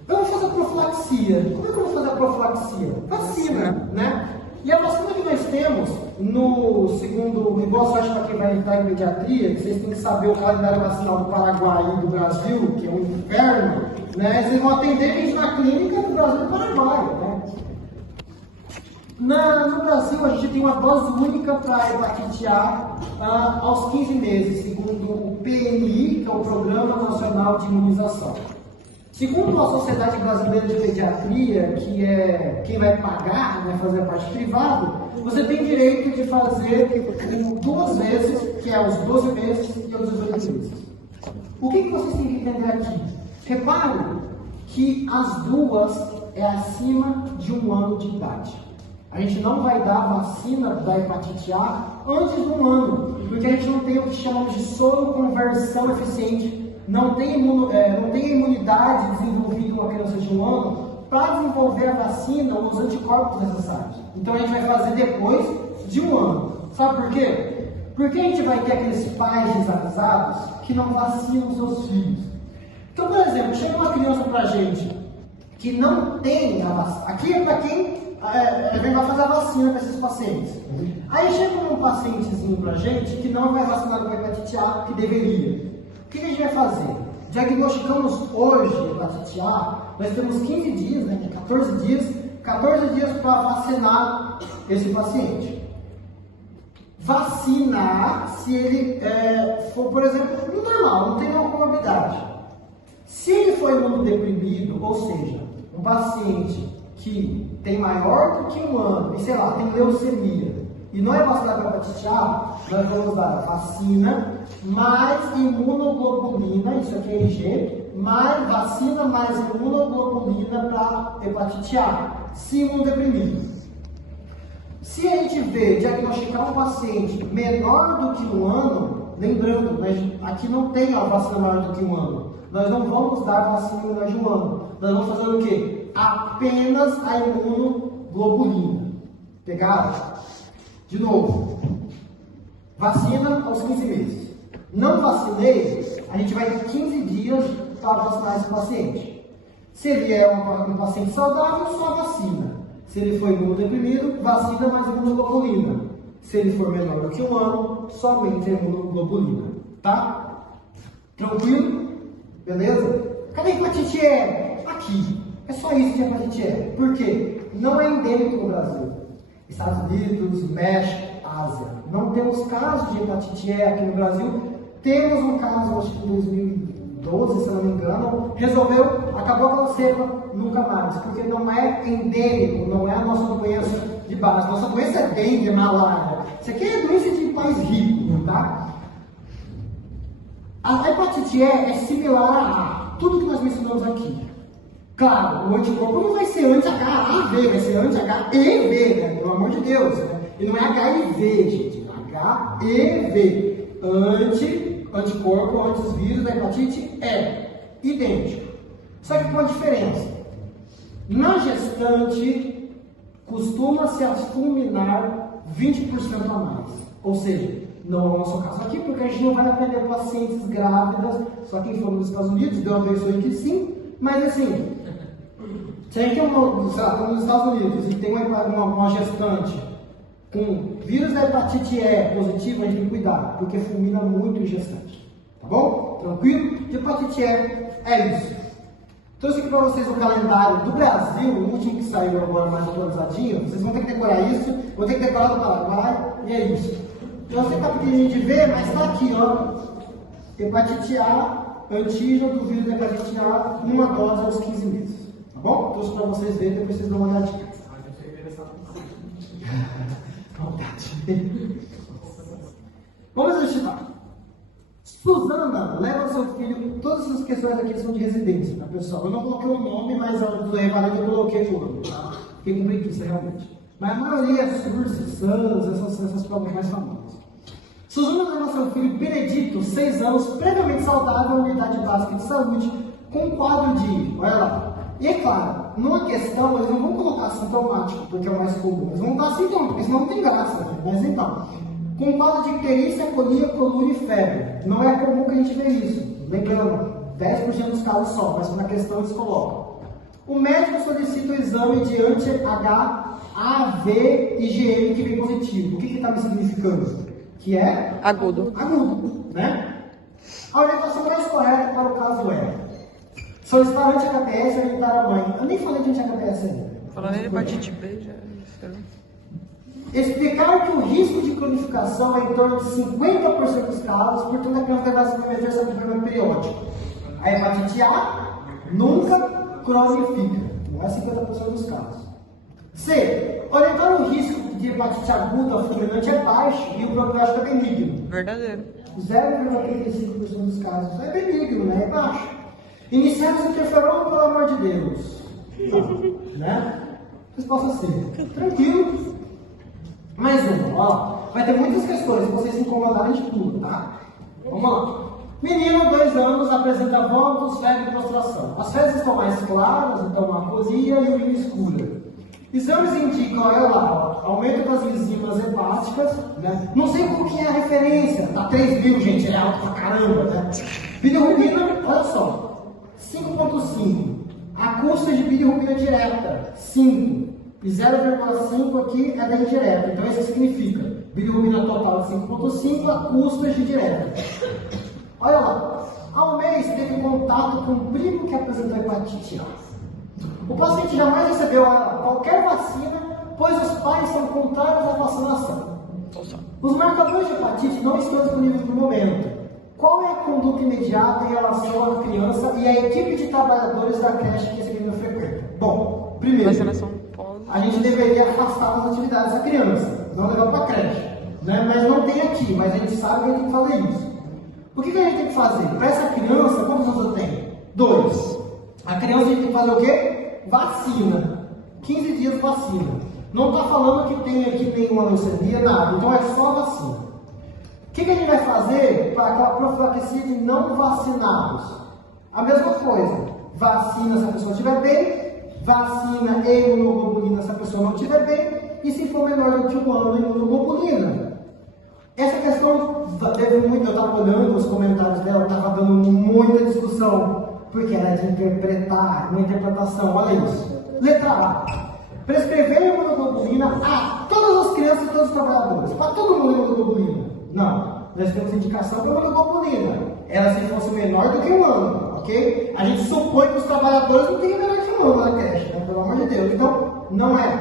Vamos fazer profilaxia. Como é que eu vou fazer a profilaxia? Vacina, né? E a vacina que nós temos, no segundo, igual só para quem vai entrar em pediatria, que vocês têm que saber o calendário vacinal do Paraguai e do Brasil, que é um inferno, né? Vocês vão atender gente na clínica do Brasil e do Paraguai, né? No Brasil, a gente tem uma dose única para hepatite A aos 15 meses, segundo o PNI, que é o Programa Nacional de Imunização. Segundo a Sociedade Brasileira de Pediatria, que é quem vai pagar, vai fazer a parte privada, você tem direito de fazer 2 vezes, que é os 12 meses e os 18 meses. O que vocês têm que entender aqui? Repare que as duas é acima de 1 ano de idade. A gente não vai dar vacina da hepatite A antes de 1 ano, porque a gente não tem o que chamamos de soroconversão eficiente, não tem imunidade desenvolvida em uma criança de 1 ano para desenvolver a vacina ou os anticorpos necessários. Então a gente vai fazer depois de 1 ano. Sabe por quê? Porque a gente vai ter aqueles pais desavisados que não vacinam seus filhos. Então, por exemplo, chega uma criança para a gente que não tem a vacina. Aqui é para quem vai fazer a vacina para esses pacientes. Aí chega um pacientezinho para a gente que não vai vacinar com a hepatite A, que deveria. O que a gente vai fazer? Diagnosticamos hoje hepatite A, nós temos 15 dias, né, 14 dias para vacinar esse paciente. Vacinar se ele for, por exemplo, normal, não tem nenhuma comorbidade. Se ele for imunodeprimido, ou seja, um paciente que tem maior do que 1 ano, e sei lá, tem leucemia, e não é vacinado para hepatite A, nós vamos dar vacina mais imunoglobulina, isso aqui é IG, mais vacina mais imunoglobulina para hepatite A, se imunodeprimido. Se a gente diagnosticar um paciente menor do que 1 ano, lembrando, aqui não tem a vacina maior do que 1 ano, nós não vamos dar vacina menor de 1 ano, nós vamos fazer o quê? Apenas a imunoglobulina. Pegaram? De novo, vacina aos 15 meses. Não vacinei, a gente vai ter 15 dias para vacinar esse paciente. Se ele é um paciente saudável, só vacina. Se ele for imunodeprimido, vacina mais imunoglobulina. Se ele for menor do que 1 ano, somente a imunoglobulina. Tá? Tranquilo? Beleza? Cadê a hepatite E? Aqui. É só isso que a hepatite E. Por quê? Não é endêmico no Brasil. Estados Unidos, México, Ásia. Não temos casos de hepatite E aqui no Brasil. Temos um caso, acho que em 2012, se não me engano, acabou com a cepa, nunca mais. Porque não é endêmico, não é a nossa doença de base. Nossa doença é dengue, malária. Isso aqui é doença de país rico. tá? A hepatite E é similar a tudo que nós mencionamos aqui. Claro, o anticorpo não vai ser anti-HIV, vai ser anti-HIV, né? Pelo amor de Deus. Né? E não é HIV, gente. HIV. Anticorpo, antivírus da hepatite é idêntico. Só que com uma diferença. Na gestante, costuma-se fulminar 20% a mais. Ou seja, não é o nosso caso aqui, porque a gente não vai atender pacientes grávidas, só quem for nos Estados Unidos, deu a atenção aí que sim, mas assim, se a gente tem nos Estados Unidos e tem uma gestante com vírus da hepatite E positivo, a gente tem que cuidar, porque fulmina muito em gestante. Tá bom? Tranquilo? De hepatite E é isso. Trouxe aqui para vocês o calendário do Brasil, o último que saiu agora mais atualizadinho. Vocês vão ter que decorar isso, vão ter que decorar do Paraguai, e é isso. Eu sei que tá pequenininho de ver, mas está aqui, ó. Hepatite A, antígeno do vírus da hepatite A, uma dose aos 15 meses. Tá bom? Trouxe para vocês verem, depois vocês dão uma olhadinha. Vamos exercitar. Suzana leva seu filho. Todas essas questões aqui são de residência, tá, pessoal? Eu não coloquei o nome, mas do revalendo eu coloquei o nome, tá? Fiquei com preguiça, realmente. Mas a maioria é SURS, SANS, essas provas mais famosas. Suzana leva seu filho Benedito, 6 anos, previamente saudável, unidade básica de saúde, com quadro de. Olha lá. E é claro, numa questão, eles não vão colocar sintomático, porque é o mais comum. Eles vão dar sintoma, porque senão não tem graça, né? Mas então, com quadro de icterícia, colia, coluna e febre. Não é comum que a gente veja isso. Lembrando, 10% dos casos só, mas na questão eles colocam. O médico solicita o exame de anti-HIV e IgM que vem positivo. O que está me significando? Que é? Agudo. Agudo, né? A orientação mais correta para o caso é solicitar anti-HPS e orientar a mãe. Eu nem falei de anti-HPS ainda. Falando em hepatite B, já. Explicar que o risco de cronificação é em torno de 50% dos casos, portanto a criança deverá submeter a tratamento periódico. A hepatite A nunca cronifica, não é 50% dos casos. C. Orientar o risco de hepatite aguda fulminante é baixo e o prognóstico é benigno. Verdadeiro. 0,35% dos casos é benigno, né? É baixo. Iniciar o interferon, pelo amor de Deus. Né? Vocês possam ser. Tranquilo. Mais uma, ó. Vai ter muitas questões, se vocês se incomodarem de tudo, tá? Vamos lá. Menino, 2 anos, apresenta vômitos, febre e prostração. As fezes estão mais claras, então aquosia e urina escura. Exames indicam, olha lá, ó, aumento das enzimas hepáticas, né? Não sei qual que é a referência, tá 3.000, gente, é alto pra caramba, né? Bilirrubina, olha só, 5,5. A custa de bilirrubina direta, 5. E 0,5 aqui é da indireta. Então isso significa bilirrubina total de 5,5, a custas de direta. Olha lá, há um mês teve contato com um primo que apresentou hepatite A. O paciente jamais recebeu qualquer vacina, pois os pais são contrários à vacinação. Os marcadores de hepatite não estão disponíveis no momento. Qual é a conduta imediata em relação à criança e à equipe de trabalhadores da creche que esse menino frequenta? Bom, primeiro, a gente deveria afastar as atividades da criança, não levar para a creche. Né? Mas não tem aqui, mas a gente sabe que a gente tem que fazer isso. O que a gente tem que fazer? Para essa criança, quantos anos eu tenho? 2. A criança a gente tem que fazer o quê? Vacina. 15 dias de vacina. Não está falando que tem aqui nenhuma leucemia, nada. Então é só vacina. O que a gente vai fazer para aquela profilaxia de não vacinados? A mesma coisa. Vacina se a pessoa estiver bem. Vacina e imunoglobulina se a pessoa não estiver bem. E se for menor do que 1 ano, imunoglobulina. Essa questão teve muito. Eu estava olhando os comentários dela, estava dando muita discussão. Porque era de interpretar, uma interpretação, olha isso. Letra A. Prescrever imunoglobulina a todas as crianças e todos os trabalhadores. Para todo mundo imunoglobulina. Não. Nós temos indicação para imunoglobulina. Era se fosse menor do que 1 ano, ok? A gente supõe que os trabalhadores não têm menor que 1 ano na creche, né? Pelo amor de Deus. Então, não é.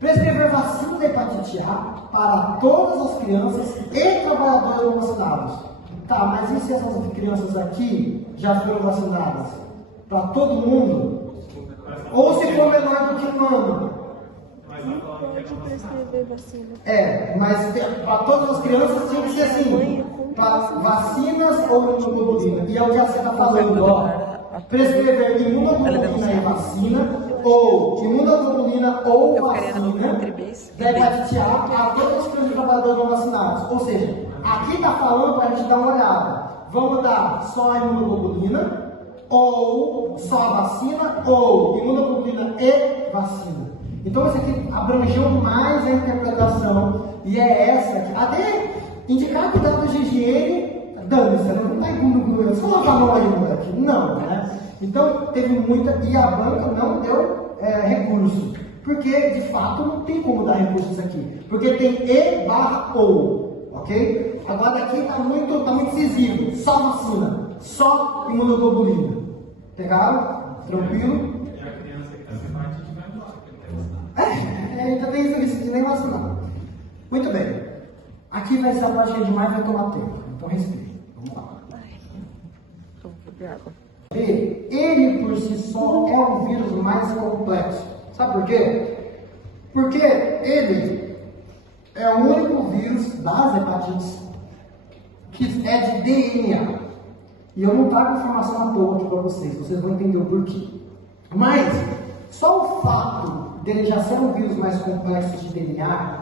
Prescrever vacina da hepatite A para todas as crianças e trabalhadores não vacinados. Tá, mas e se essas crianças aqui já foram vacinadas? Para todo mundo? Ou se for menor do que 1 ano? Não pode prescrever vacina. Mas para todas as crianças tinha que ser assim, para vacinas ou imunoglobulina. E é o que você está falando, ó. Prescrever imunoglobulina e vacina, ou imunoglobulina ou vacina da hepatite A todas as crianças e trabalhadores não vacinados. Ou seja, aqui está falando para a gente dar uma olhada. Vamos dar só a imunoglobulina, ou só a vacina, ou imunoglobulina e vacina. Então isso aqui abrangeu mais a interpretação, e é essa aqui. Até indicar cuidados de higiene, dane-se, não está em só lavar a mão aí, moleque. Não, né? Então teve muita, e a banca não deu recurso. Porque de fato não tem como dar recursos aqui. Porque tem E/ou, ok? Agora aqui está muito decisivo, só vacina, só imunoglobulina. Pegaram? Tranquilo? E a criança que está sem hepatite vai embora. Ainda tem serviço de nem vacinar. Muito bem. Aqui vai ser a parte que demais vai tomar tempo. Então respire. Vamos lá. B, ele por si só é o vírus mais complexo. Sabe por quê? Porque ele é o único vírus das hepatites que é de DNA. E eu não trago informação à toa aqui para vocês vão entender o porquê. Mas, só o fato dele já ser um vírus mais complexo de DNA,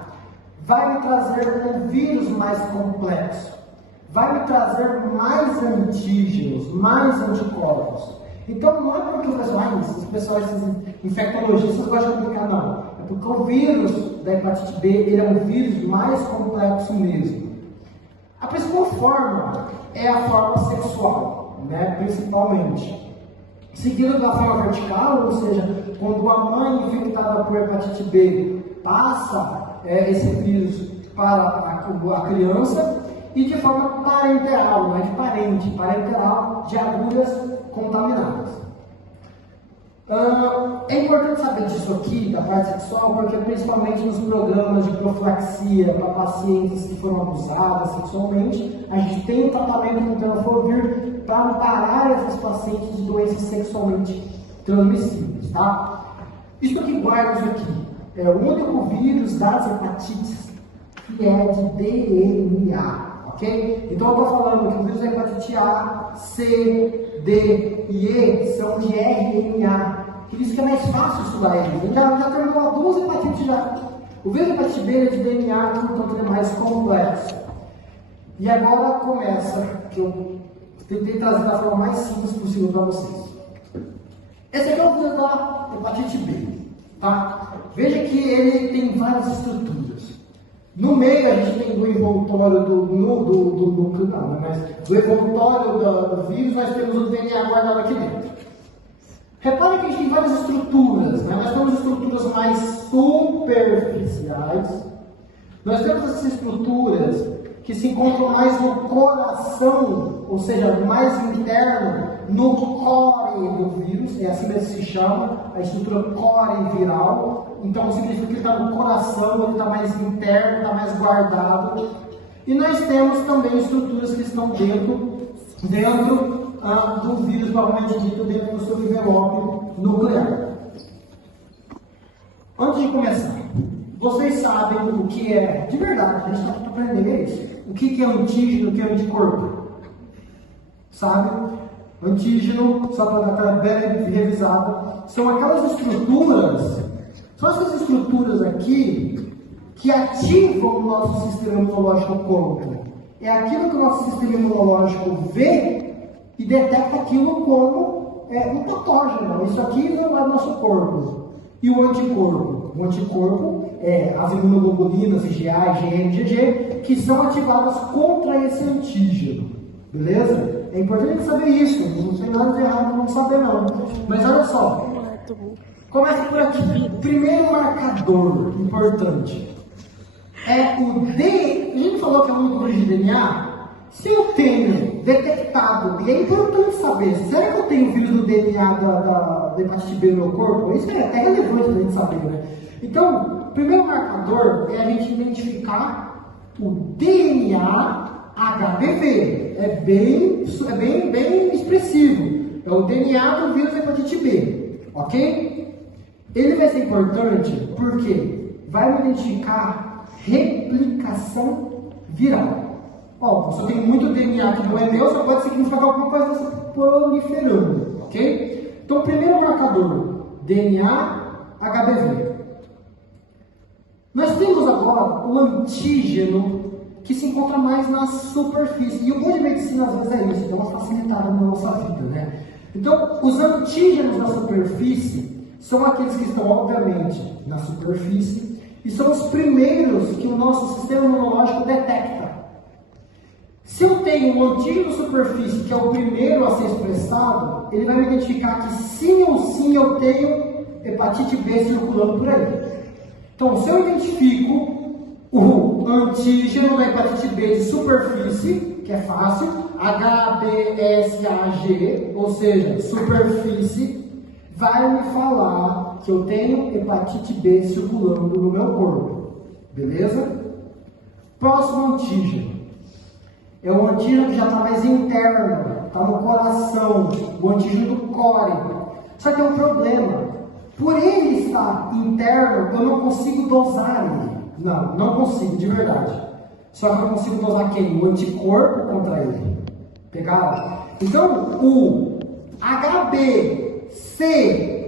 vai me trazer um vírus mais complexo. Vai me trazer mais antígenos, mais anticorpos. Então não é porque os pessoal, esses infectologistas gostam de complicar, não. É porque o vírus da hepatite B, ele é um vírus mais complexo mesmo. A principal forma é a forma sexual, né? Principalmente. Seguido da forma vertical, ou seja, quando a mãe infectada por hepatite B passa esse vírus para a criança, e de forma parenteral, não é de parente, parenteral de agulhas contaminadas. É importante saber disso aqui, da parte sexual, porque principalmente nos programas de profilaxia para pacientes que foram abusadas sexualmente, a gente tem um tratamento com tenofovir para amparar esses pacientes de doenças sexualmente transmissíveis, tá? Isso aqui guarda isso aqui. É o único vírus das hepatites que é de DNA. Okay? Então eu estou falando que o vírus da hepatite A, C, D e E são de RNA. Por isso que é mais fácil estudar eles. A gente já terminou duas hepatites já. O vírus da hepatite B é de DNA, portanto ele é mais complexo. E agora começa, que eu tentei trazer da forma mais simples possível para vocês. Esse aqui é o vírus da hepatite B. Tá? Veja que ele tem várias estruturas. No meio a gente tem do envoltório do envoltório do vírus, nós temos o DNA guardado aqui dentro. Repare que a gente tem várias estruturas, né? Nós temos estruturas mais superficiais, nós temos essas estruturas que se encontram mais no coração, ou seja, mais interno, no core do vírus, é assim que se chama, a estrutura core viral. Então significa que ele está no coração, ele está mais interno, está mais guardado. E nós temos também estruturas que estão dentro do vírus, provavelmente dito, dentro do seu envelope nuclear. Antes de começar, vocês sabem o que é, de verdade, a gente está aqui para aprender isso. O que é antígeno, o que é anticorpo? Sabe? Antígeno, só para dar aquela bem revisada, são aquelas estruturas. São essas estruturas aqui que ativam o nosso sistema imunológico como? É aquilo que o nosso sistema imunológico vê e detecta aquilo como um patógeno. Isso aqui não é o nosso corpo. E o anticorpo? O anticorpo é as imunoglobulinas, IgA, IgM, IgG, que são ativadas contra esse antígeno. Beleza? É importante saber isso. Não tem nada de errado não saber não. Mas olha só. Começa por aqui. Primeiro marcador importante é o D. A gente falou que é o único vírus de DNA. Se eu tenho detectado, e é importante saber, será que eu tenho vírus do DNA da hepatite B no meu corpo? Isso é até relevante para a gente saber, né? Então, o primeiro marcador é a gente identificar o DNA HBV. É bem expressivo. É o DNA do vírus da hepatite B. Ok? Ele vai ser importante porque vai me identificar replicação viral. Ó, se eu tenho muito DNA que não é meu, só pode significar que alguma coisa está proliferando, ok? Então, primeiro marcador, DNA, HBV. Nós temos agora o antígeno que se encontra mais na superfície. E o bom de medicina às vezes é isso, dá uma facilitada na nossa vida, né? Então, os antígenos na superfície são aqueles que estão, obviamente, na superfície e são os primeiros que o nosso sistema imunológico detecta. Se eu tenho um antígeno superfície, que é o primeiro a ser expressado, ele vai me identificar que sim ou sim eu tenho hepatite B circulando por aí. Então, se eu identifico o antígeno da hepatite B de superfície, que é fácil, HBsAg, ou seja, superfície, vai me falar que eu tenho hepatite B circulando no meu corpo. Beleza? Próximo antígeno. É um antígeno que já está mais interno, está no coração, o antígeno do core. Só que é um problema. Por ele estar interno, eu não consigo dosar ele. Não consigo, de verdade. Só que eu consigo dosar quem? O anticorpo contra ele. Pegaram? Então, o HBC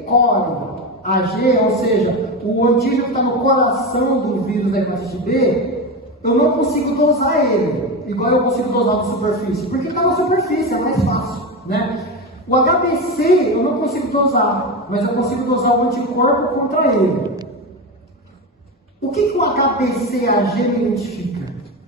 core AG, ou seja, o antígeno que está no coração do vírus da hepatite B, eu não consigo dosar ele, igual eu consigo dosar na superfície, porque está na superfície, é mais fácil, né? O HBC eu não consigo dosar, mas eu consigo dosar o anticorpo contra ele. O que o HBsAg me identifica?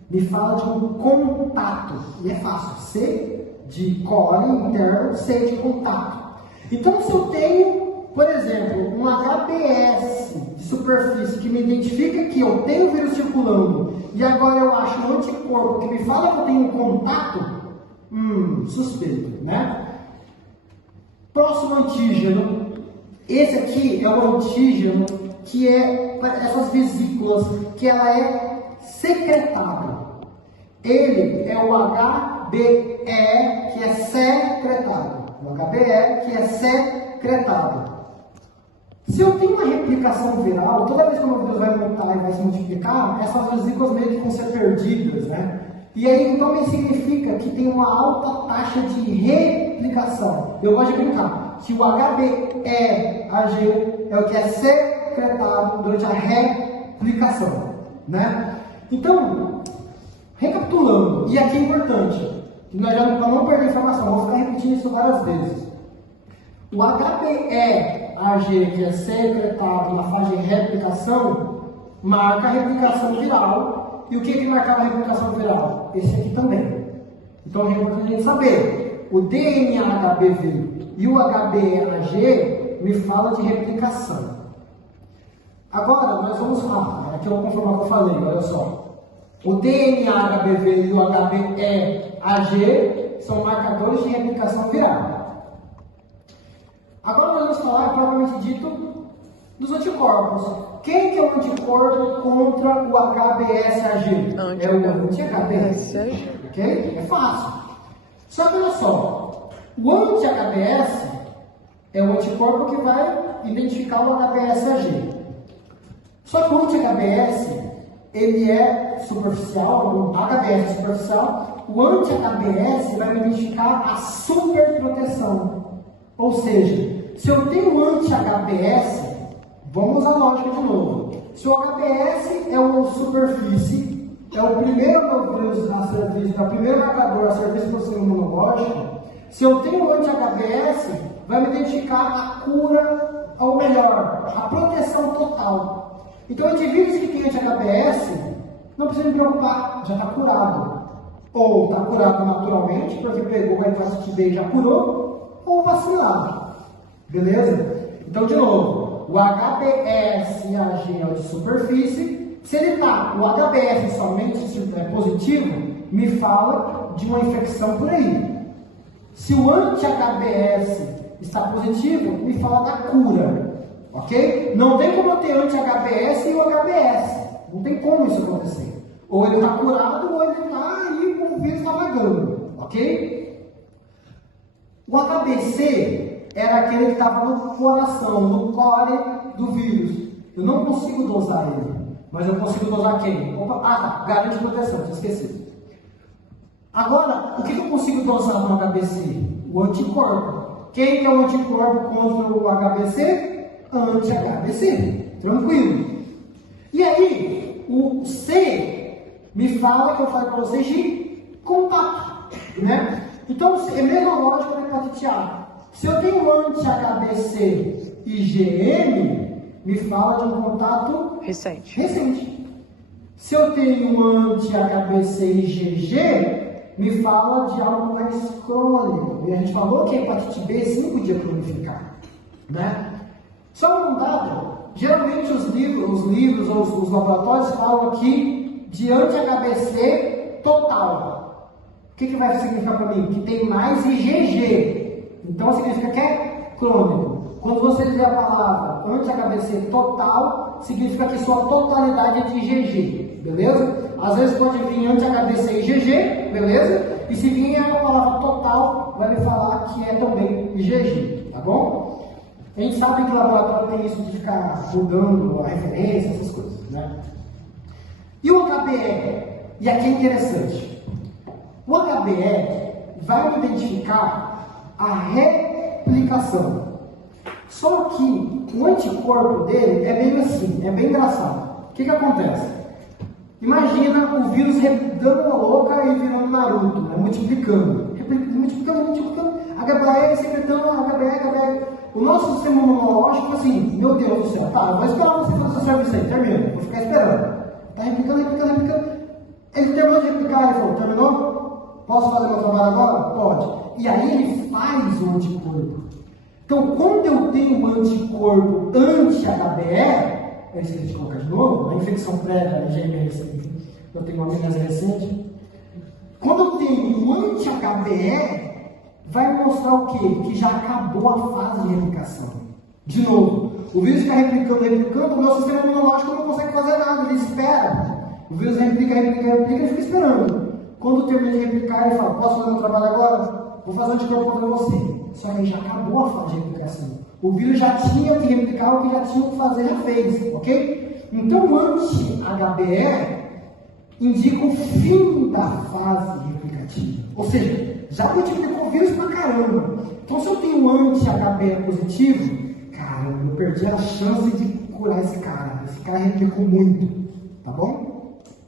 Me fala de um contato, e é fácil, C de core interno, C de contato. Então, se eu tenho, por exemplo, um HBs de superfície que me identifica que eu tenho vírus circulando, e agora eu acho um anticorpo que me fala que eu tenho um contato, suspeito, né? Próximo antígeno. Esse aqui é o antígeno que é essas vesículas, que ela é secretada. Ele é o HBe, que é secretado. O HBe, que é secretado. Se eu tenho uma replicação viral, toda vez que o meu vírus vai mutar e vai se multiplicar, essas vesículas meio que vão ser perdidas, né? E aí, então, isso significa que tem uma alta taxa de replicação. Eu gosto de brincar que o HBeAg é o que é secretado durante a replicação, né? Então, recapitulando, e aqui é importante, nós já para não perder informação, vou ficar repetindo isso várias vezes. O HBeAg, que é secretado na fase de replicação, marca a replicação viral. E o que marcava a replicação viral? Esse aqui também. Então, é importante a gente saber. O DNA-HBV e o HBeAg me fala de replicação. Agora, nós vamos lá. Aqui eu vou confirmar o que eu falei, olha só. O DNA-HBV e o HBeAg são marcadores de replicação viral. Agora nós vamos falar, propriamente dito, dos anticorpos. Quem que é o anticorpo contra o HBsAg? É o anti-HBs. Ok? É fácil. Só que olha só, o anti-HBs é o anticorpo que vai identificar o HBsAg. Só que o anti-HBs, ele é superficial, o HBs é superficial, o anti-HBs vai me identificar a superproteção. Ou seja, se eu tenho anti-HBs, vamos usar a lógica de novo. Se o HBs é uma superfície, é o primeiro vírus a ser visto, é o primeiro marcador a ser visto por sistema imunológico, se eu tenho anti-HBs, vai me identificar a cura, ou melhor, a proteção total. Então, indivíduos que têm anti-HBs, não precisa me preocupar, já está curado. Ou está curado naturalmente, porque pegou a hepatite B e já curou, ou vacinado. Beleza? Então, de novo. O HBsAg é o de superfície. Se ele está, o HBs somente positivo, me fala de uma infecção por aí. Se o anti-HBs está positivo, me fala da cura. Ok? Não tem como eu ter anti-HBs e o HBs. Não tem como isso acontecer. Ou ele está curado, ou ele está aí, o vírus está vagando. Ok? O HBc era aquele que estava no coração, no core do vírus. Eu não consigo dosar ele. Mas eu consigo dosar quem? Opa, tá, garante proteção, tinha esquecido. Agora, o que eu consigo dosar no HBC? O anticorpo. Quem que é o anticorpo contra o HBC? Anti-HBC. Tranquilo. E aí, o C me fala que eu falo para vocês de contato, né? Então, é a mesma lógica da hepatite A. Se eu tenho anti-HBC IgM, me fala de um contato recente. Se eu tenho anti-HBC IgG, me fala de algo mais crônico. E a gente falou que a hepatite B sim podia cronificar, né? Só um dado, geralmente os livros ou os laboratórios falam aqui de anti-HBC total. O que vai significar para mim? Que tem mais IgG. Então significa que é crônico. Quando você dizer a palavra anti-HBC total, significa que sua totalidade é de IgG, beleza? Às vezes pode vir anti-HBC IgG, beleza? E se vir a palavra total, vai me falar que é também IgG, tá bom? A gente sabe que o laboratório tem isso de ficar mudando a referência, essas coisas, né? E o HBE? E aqui é interessante. O HBE vai identificar a replicação. Só que o anticorpo dele é meio assim, é bem engraçado. O que acontece? Imagina o vírus dando uma louca e virando Naruto, né? Multiplicando, HBE secretando, HBE. O nosso sistema imunológico, assim, meu Deus do céu, tá, eu vou esperar você fazer o seu serviço aí, termina, vou ficar esperando. Tá replicando. Ele terminou de replicar, ele falou, terminou? Posso fazer meu trabalho agora? Pode. E aí ele faz o anticorpo. Então, quando eu tenho um anticorpo anti-HBE, é isso que a gente coloca de novo, a infecção prévia, a IgM recente, eu tenho uma amnésia recente. Quando eu tenho um anti-HBE, vai mostrar o quê? Que já acabou a fase de replicação. De novo, o vírus está replicando, o meu sistema imunológico não consegue fazer nada, ele espera. O vírus replica, e fica esperando. Quando termina de replicar, ele fala, posso fazer meu trabalho agora? Vou fazer um anticorpo contra você. Só que já acabou a fase de replicação. O vírus já tinha que replicar o que já tinha que fazer, já fez, ok? Então, o anti-HBE indica o fim da fase replicativa. Ou seja, já multiplicou o vírus pra caramba. Então, se eu tenho um anti-HBE positivo, caramba, eu perdi a chance de curar esse cara. Esse cara replicou muito, tá bom?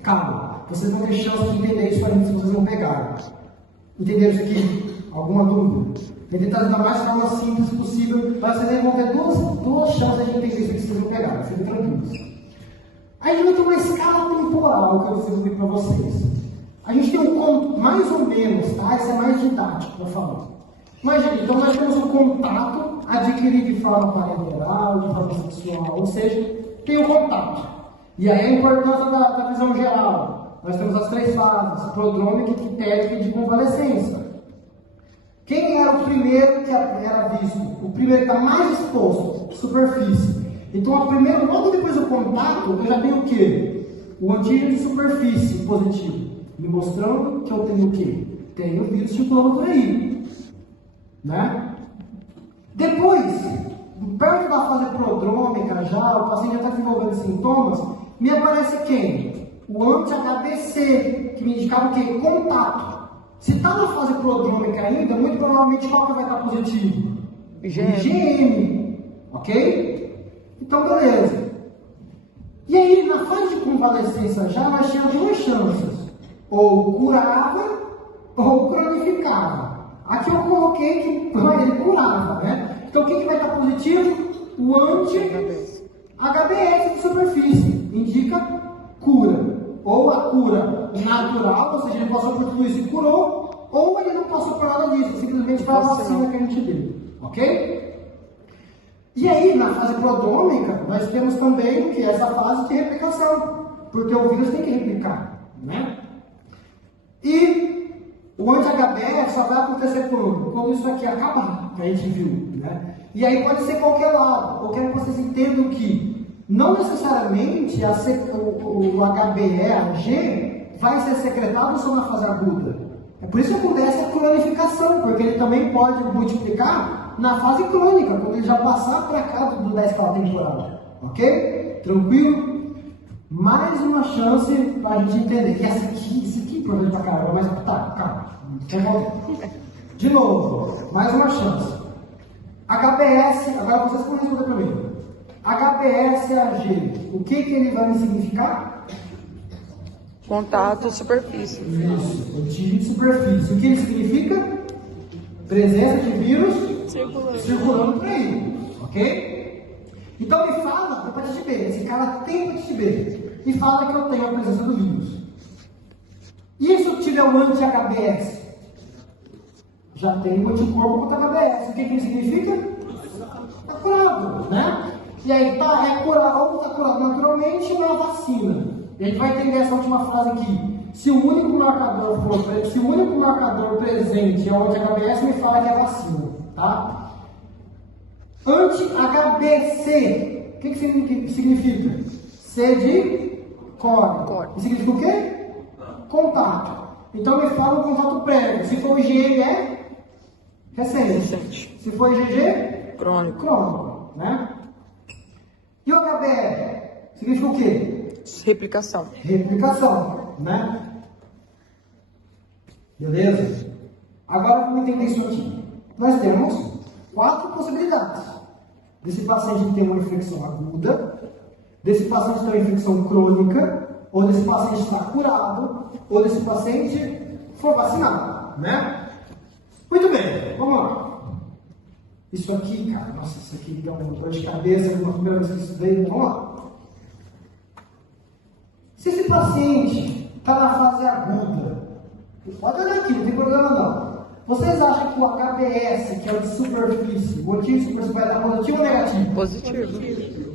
Calma, vocês vão ter chance de entender isso aí se vocês não pegaram. Entenderam isso aqui? Alguma dúvida? Vou tentar dar mais forma simples possível, mas vocês vão ter duas chances de entender isso que vocês vão pegar, fiquem tranquilos. Aí a gente vai ter uma escala temporal que eu desenvolvi para vocês. A gente tem mais ou menos, tá? Isso é mais didático para falar. Imagina, então nós temos um contato adquirido de forma parenteral, de forma sexual, ou seja, tem o contato. E aí a importância da visão geral. Nós temos as 3 fases, prodrômica, ictérica e de convalescência. Quem era o primeiro que era visto? O primeiro que está mais exposto, superfície. Então, logo depois do contato, eu já tenho o quê? O antígeno de superfície positivo. Me mostrando que eu tenho o quê? Tenho o vírus circulando por aí. Né? Depois, perto da fase prodrômica já, o paciente já está desenvolvendo sintomas, me aparece quem? O anti-HBC, que me indicava o quê? Contato. Se está na fase prodrômica ainda, muito provavelmente qual que vai estar positivo? IgM. Ok? Então, beleza. E aí, na fase de convalescência já, nós tínhamos 2 chances. Ou curava, ou cronificava. Aqui eu coloquei que ele curava, né? Então, o que vai estar positivo? O anti-HBS de superfície. Indica cura. Ou a cura natural, ou seja, ele passou por tudo isso e curou, ou ele não passou por nada disso, simplesmente foi a vacina que a gente deu, ok? E aí, na fase prodrômica, nós temos também que essa fase de replicação, porque o vírus tem que replicar, né? E o anti-HBE só vai acontecer quando isso aqui acabar, que a gente viu, né? E aí pode ser qualquer lado, eu quero que vocês entendam que não necessariamente o HBE-Ag vai ser secretado só na fase aguda. É por isso que acontece a cronificação, porque ele também pode multiplicar na fase crônica, quando ele já passar para cá da escala temporal. Ok? Tranquilo? Mais uma chance para a gente entender que isso aqui é importante pra caramba, mas tá, calma. De novo, mais uma chance. HBS, agora vocês vão responder para mim. HBsAg, o que ele vai me significar? Contato, superfície. Isso, contínuo de superfície. O que ele significa? Presença de vírus circulando por aí, ok? Então me fala, hepatite B, esse cara tem hepatite B, me fala que eu tenho a presença do vírus. E se eu tiver um anti-HBs? Já tem um anticorpo contra HBs. O que ele significa? Está curado, né? E aí é curado, ou está curado naturalmente ou na vacina. E a gente vai entender essa última frase aqui. Se o único marcador presente é o anti-HBs, me fala que é vacina, tá? Anti-HBC, o que significa? C de core. E significa o quê? Contato. Então me fala um contato prévio. Se for IgE, é recente. Se for IgG, crônico, né? E o HBr significa o quê? Replicação, né? Beleza? Agora vamos entender isso aqui. Nós temos 4 possibilidades. Desse paciente que tem uma infecção aguda, desse paciente que tem uma infecção crônica, ou desse paciente está curado, ou desse paciente for vacinado, né? Muito bem, vamos lá. Isso aqui, cara, nossa, isso aqui dá uma dor de cabeça, uma primeira vez que eu estudei, vamos lá. Se esse paciente está na fase aguda, pode olhar aqui, não tem problema não. Vocês acham que o HBs, que é o de superfície, o antigo de superfície, vai dar positivo ou negativo? positivo.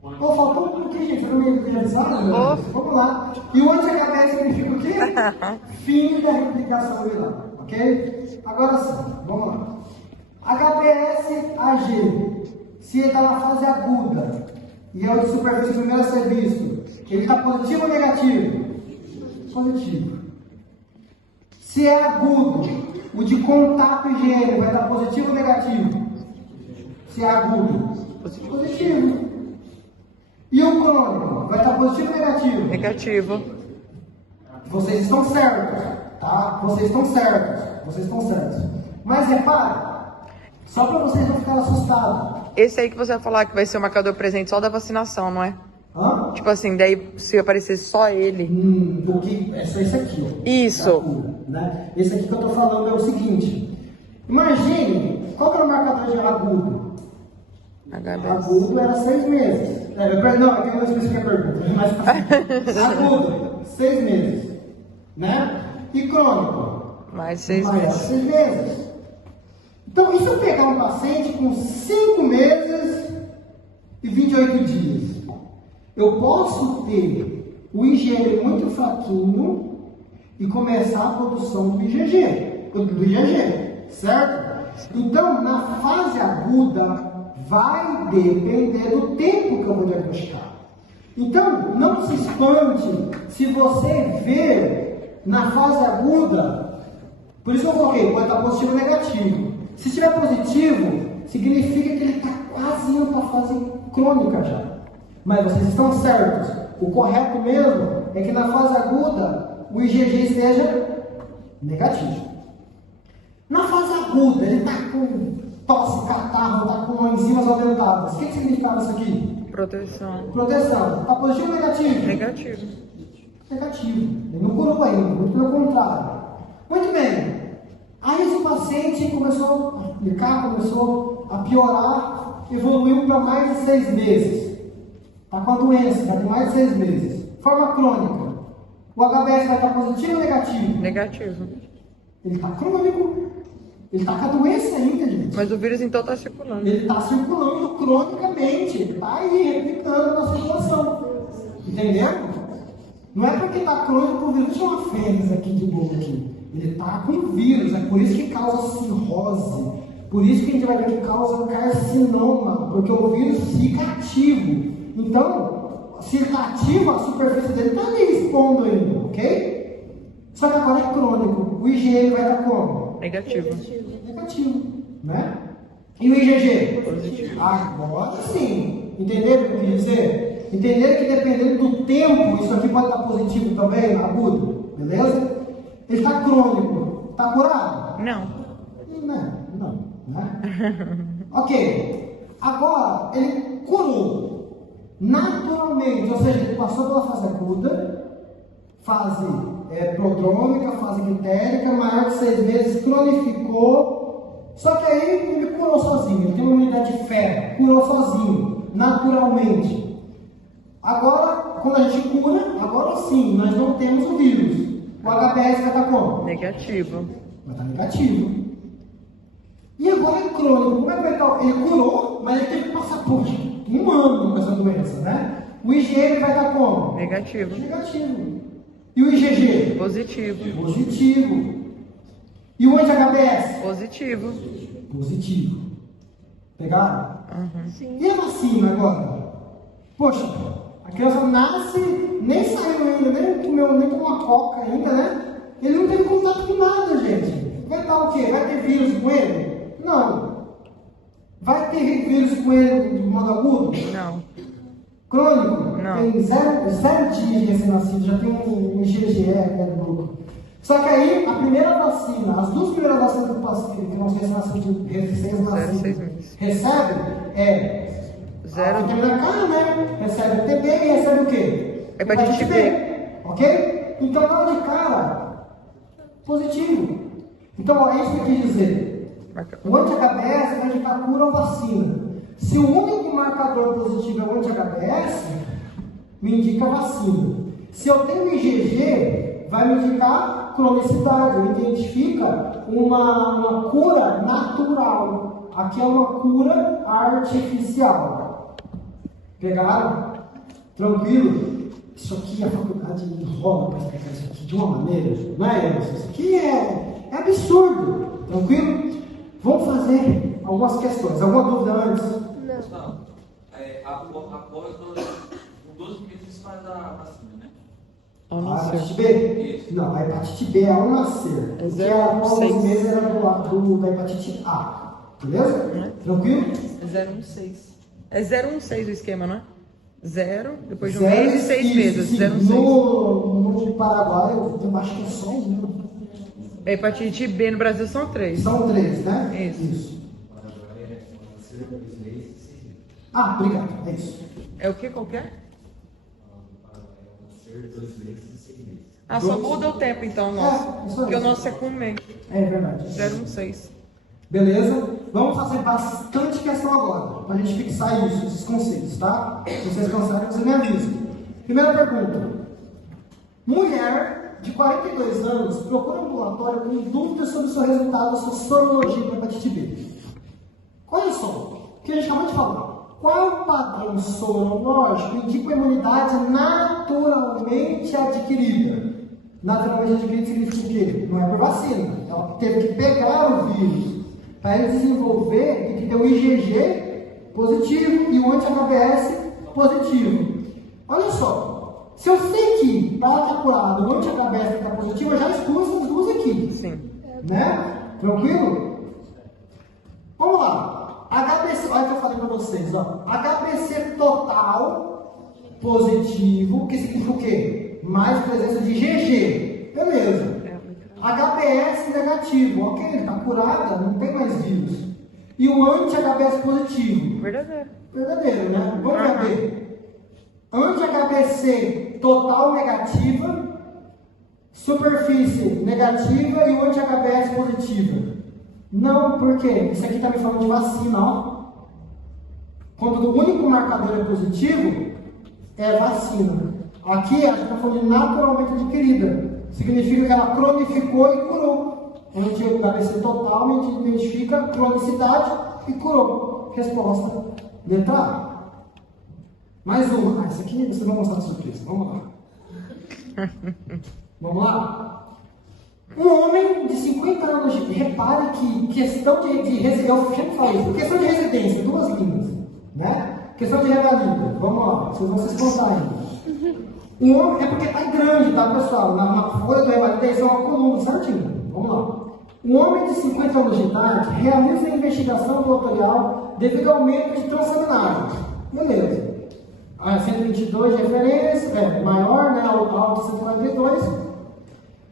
Pô, faltou um pouquinho, gente, eu não me realizar, né? Vamos lá. E o anti-HBs significa o quê? Fim da replicação celular, ok? Agora sim, vamos lá. HBsAg, se ele está na fase aguda, e é o de superfície primeiro a ser visto, ele está positivo ou negativo? Positivo. Se é agudo, o de contato higiênico vai estar positivo ou negativo? Se é agudo, positivo. E o crônico vai estar positivo ou negativo? Negativo. Vocês estão certos, tá? Vocês estão certos. Mas repare, só para vocês não ficarem assustados. Esse aí que você vai falar que vai ser o marcador presente só da vacinação, não é? Hã? Tipo assim, daí se aparecer só ele. Porque é só esse aqui, ó. Isso. Né? Esse aqui que eu tô falando é o seguinte. Imagine, qual que era o marcador de agudo? HBs. Agudo era 6 meses. Não, aqui eu não especifiquei a pergunta. Mas agudo, 6 meses. Né? E crônico? Mais 6 Mais meses. 6 meses. Então, e se eu pegar um paciente com 5 meses e 28 dias? Eu posso ter o IgG muito fraquinho e começar a produção do IgG, certo? Então, na fase aguda, vai depender do tempo que eu vou diagnosticar. Então, não se espante se você ver na fase aguda, por isso eu coloquei, pode estar positivo ou negativo. Se estiver positivo, significa que ele está quase indo para a fase crônica já. Mas vocês estão certos. O correto mesmo é que na fase aguda o IgG esteja negativo. Na fase aguda, ele está com tosse, catarro, está com enzimas aumentadas. O que significa isso aqui? Proteção. Está positivo ou negativo? Negativo. Negativo. Ele não curou ainda, muito pelo contrário. Muito bem. Aí esse paciente começou a aplicar, começou a piorar, evoluiu para mais de 6 meses. Está com a doença, vai ter mais de 6 meses. Forma crônica. O HBs vai estar positivo ou negativo? Negativo. Ele está crônico. Ele está com a doença ainda, gente. Mas o vírus então está circulando. Ele está circulando cronicamente. Ele está aí replicando na circulação. Entendeu? Não é porque está crônico o vírus. Deixa uma fênix aqui de boa aqui. Ele está com vírus. É por isso que causa cirrose. Por isso que a gente vai ver que causa carcinoma. Porque o vírus fica ativo. Então, se ele está ativo, a superfície dele está ali expondo ainda, ok? Só que agora é crônico. O IgE vai dar como? Negativo. Negativo, né? E o IgG? Positivo. Agora sim. Entenderam o que eu quis dizer? Entenderam que dependendo do tempo, isso aqui pode estar positivo também, agudo, beleza? Ele está crônico, está curado? Não. Não, né? Ok, agora ele curou naturalmente, ou seja, ele passou pela fase aguda, fase prodrômica, fase quitérica, maior de 6 meses, cronificou, só que aí ele curou sozinho, ele tem uma unidade de fé, curou sozinho, naturalmente. Agora, quando a gente cura, agora sim, nós não temos o vírus. O HBS vai estar como? Negativo. Vai estar negativo. E agora é crônico. Como é que vai estar? Ele curou, mas ele teve que passar por 1 ano com essa doença, né? O IgE ele vai estar como? Negativo. Negativo. E o IgG? Positivo. Positivo. E o anti-HBS? Positivo. Positivo. Pegaram? Sim. E a vacina agora? Poxa, a criança nasce, nem saiu ainda, nem comeu, nem tomou uma coca ainda, né? Ele não teve contato com nada, gente. Vai dar o quê? Vai ter vírus com ele? Não. Vai ter vírus com ele de modo agudo? Não. Crônico? Não. Tem zero dias de recém-nascido, já tem um IgG, né, grupo. Só que aí, a primeira vacina, as 2 primeiras vacinas que nós recém-nascidos recebem a vitamina K, né? Recebe o TB e recebe o quê? Hepatite B. Ok? Então, logo de cara, positivo. Então, ó, é isso que eu quis dizer. O anti-HBS vai indicar cura ou vacina. Se o único marcador positivo é o anti-HBS, me indica vacina. Se eu tenho IgG, vai me indicar cronicidade, identifica uma cura natural. Aqui é uma cura artificial. Pegaram? Tranquilo? Isso aqui a faculdade enrola para explicar isso aqui de uma maneira, não é, Emerson? Isso aqui é absurdo. Tranquilo? Vamos fazer algumas questões. Alguma dúvida antes? Não. Após 12 meses faz a vacina, né? A hepatite B? Não, a hepatite B é ao nascer. Porque após 12 meses era do lado da hepatite A. Beleza? Tranquilo? 016. É 016 o esquema, não é? 0, depois de 1 Zero, mês e 6 meses. sim. 016. No Paraguai, eu acho que é só 1. Hepatite B no Brasil são 3. São 3, né? Isso. Ah, obrigado. É isso. É o que qualquer? Ah, só muda o tempo então, nosso. Isso aí. Porque o nosso é com 1 mês. É verdade. 016. Beleza? Vamos fazer bastante questão agora, para a gente fixar isso, esses conceitos, tá? Se vocês cansarem, vocês me avisam. Primeira pergunta. Mulher de 42 anos procura um ambulatório com dúvidas sobre o seu resultado da sua sorologia para hepatite B. Olha só, o que a gente acabou de falar. Qual padrão sorológico indica a imunidade naturalmente adquirida? Naturalmente adquirida significa o quê? Não é por vacina. Ela teve que pegar o vírus para ele desenvolver e que deu o IgG positivo e o anti-HBS positivo. Olha só, se eu sei que para ela estar curada o anti-HBS está positivo, eu já excluo essas 2 aqui. Sim. Né? Tranquilo? Vamos lá. HBC, olha o que eu falei para vocês. Ó. HBC total positivo, que significa o quê? Mais presença de IgG. Beleza. HBS negativo, ok, está curada, não tem mais vírus. E o anti-HBS positivo. Verdadeiro. Verdadeiro, né? Vamos ver. Anti-HBC total negativa, superfície negativa e o anti-HBS positiva. Não, por quê? Isso aqui está me falando de vacina, ó. Quando o único marcador é positivo, é vacina. Aqui a gente está falando de naturalmente adquirida. Significa que ela cronificou e curou. Anti-HBC total identifica cronicidade e curou. Resposta: letra A. Mais uma. Essa aqui vocês vão mostrar de surpresa. Vamos lá. Vamos lá? Um homem de 50 anos, repare que questão de residência, eu sempre falo isso, questão de residência, 2 linhas, né? Questão de revalida, vamos lá, vocês vão se espantar ainda. Um homem, é porque está grande, tá, pessoal? Na folha do revalida isso é uma coluna, certinho. Vamos lá. Um homem de 50 anos de idade realiza a investigação ambulatorial devido ao aumento de transaminases. Beleza. 122 de referência, maior, né, alto 142,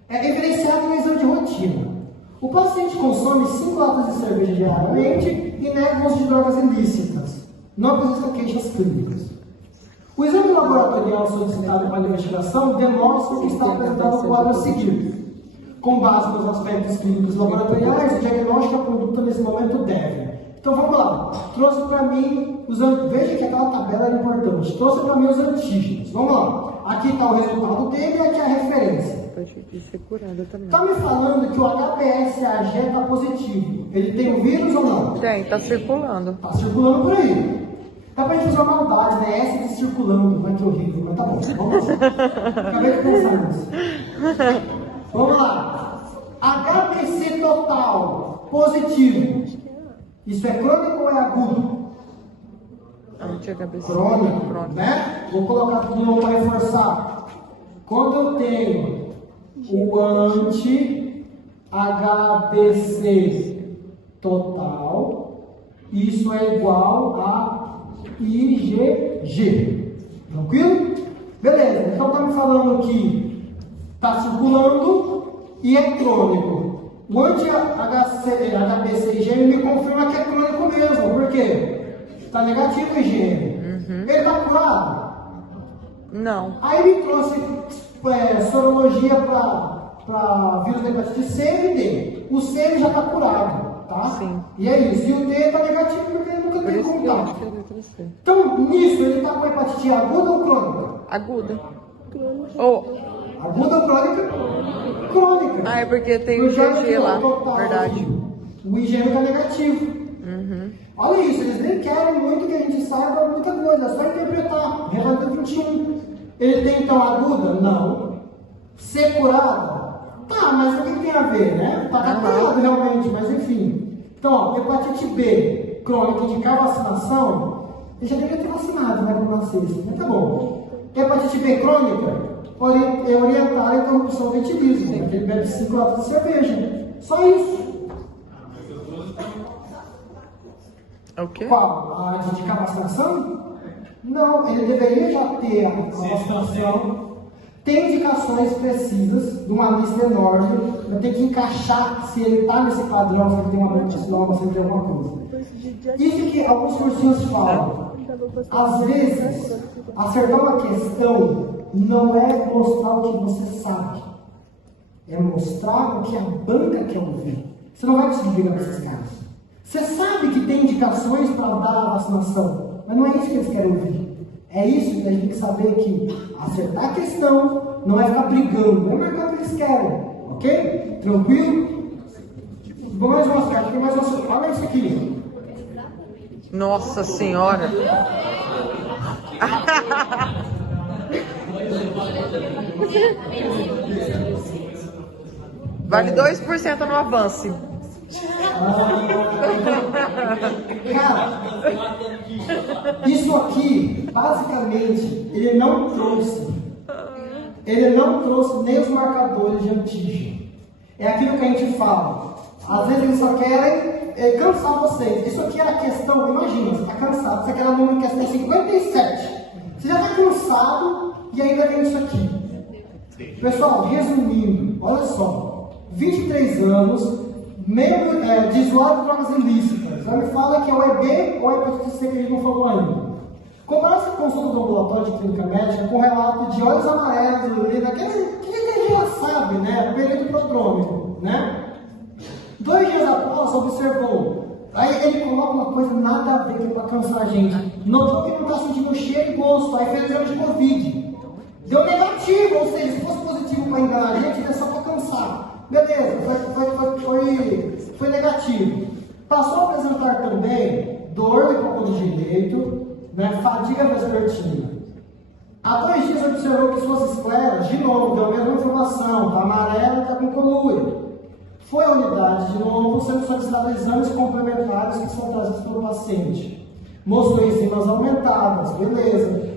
é referenciado no exame de rotina. O paciente consome 5 latas de cerveja diariamente e nega o uso de drogas ilícitas. Não apresenta queixas clínicas. O exame laboratorial solicitado para a investigação demonstra que está apresentado o quadro seguinte. Com base nos aspectos clínicos laboratoriais, o diagnóstico da conduta nesse momento deve. Então vamos lá. Trouxe para mim os antígenos. Veja que aquela tabela era importante. Trouxe para mim os antígenos. Vamos lá. Aqui está o resultado dele e aqui a referência. Está me falando que o HBsAg está positivo. Ele tem o vírus ou não? Tem, está circulando. Está circulando por aí. Dá pra gente usar uma maldade, né? S de circulando, mas que horrível, mas tá bom, vamos lá. Acabei de pensar nisso. Vamos lá. HBC total, positivo. Isso é crônico ou é agudo? Crônico, né? Vou colocar aqui de novo para reforçar. Quando eu tenho o anti-HBC total, isso é igual a IgG. Tranquilo? Beleza, então está me falando que está circulando e é crônico. O anti-HBC IgM me confirma que é crônico mesmo. Por quê? Está negativo o IgM. Ele está curado? Não. Aí me trouxe sorologia para vírus da hepatite C e D. O C ele já está curado, tá? Sim. E é isso. E o D está negativo porque ele nunca teve contato. Então, nisso, ele está com hepatite aguda ou crônica? Aguda. Oh. Aguda ou crônica? Crônica. Ah, é porque tem o IgG lá, verdade. O IgG está negativo. Olha isso, eles nem querem muito que a gente saiba muita coisa, é só interpretar. Relato 21. Ele tem então aguda? Não. Ser curada? Tá, mas o que tem a ver, né? Tá curado realmente, mas enfim. Então, ó, hepatite B crônica indicar vacinação, ele já deveria ter vacinado, né, quando nascesse, mas tá bom. Hepatite B crônica, orientar a interrupção do etilismo, porque ele bebe 5 latas de cerveja. Só isso. O quê? Qual? A de indicar vacinação? Não, ele deveria já ter a vacinação. Tem indicações precisas, de uma lista enorme, vai ter que encaixar se ele está nesse padrão, se ele tem uma bronquite nova, se ele tem alguma coisa. Isso que alguns cursinhos falam. Às vezes, acertar uma questão não é mostrar o que você sabe, é mostrar o que a banca quer ouvir. Você não vai conseguir brigar com esses caras. Você sabe que tem indicações para dar a vacinação, mas não é isso que eles querem ouvir. É isso que a gente tem que saber que acertar a questão não é ficar brigando, é marcar o que eles querem, ok? Tranquilo? Vamos mais mostrar, tem mais uma. Olha isso aqui. Nossa Senhora! Vale 2% no avance. Cara, isso aqui, basicamente, ele não trouxe nem os marcadores de antígeno. É aquilo que a gente fala. Às vezes eles só querem cansar vocês. Isso aqui é a questão, imagina, você está cansado, você quer dar uma questão 57. Você já está cansado e ainda vem isso aqui. Pessoal, resumindo, olha só, 23 anos, meio de usuário de drogas ilícitas. Já me fala que é o EB ou a hepatite C que a gente não falou ainda. Compara essa consulta do ambulatório de clínica médica com relato de olhos amarelos, urina, que a gente já sabe, né? Período prodrômico, né? 2 dias após, observou. Aí ele coloca uma coisa nada a ver que é para cansar a gente. Notou que não está sentindo cheiro e gosto. Aí fez exame de Covid. Deu negativo, ou seja, se fosse positivo para enganar a gente, é só para cansar. Beleza, foi negativo. Passou a apresentar também dor no corpo direito, né, fadiga vespertina. Há 2 dias observou que suas escleras, de novo, deu a mesma informação, está amarela e está com colúria. Foi à unidade de novo, sendo solicitados exames complementares que são trazidos pelo paciente. Mostrou enzimas aumentadas, beleza.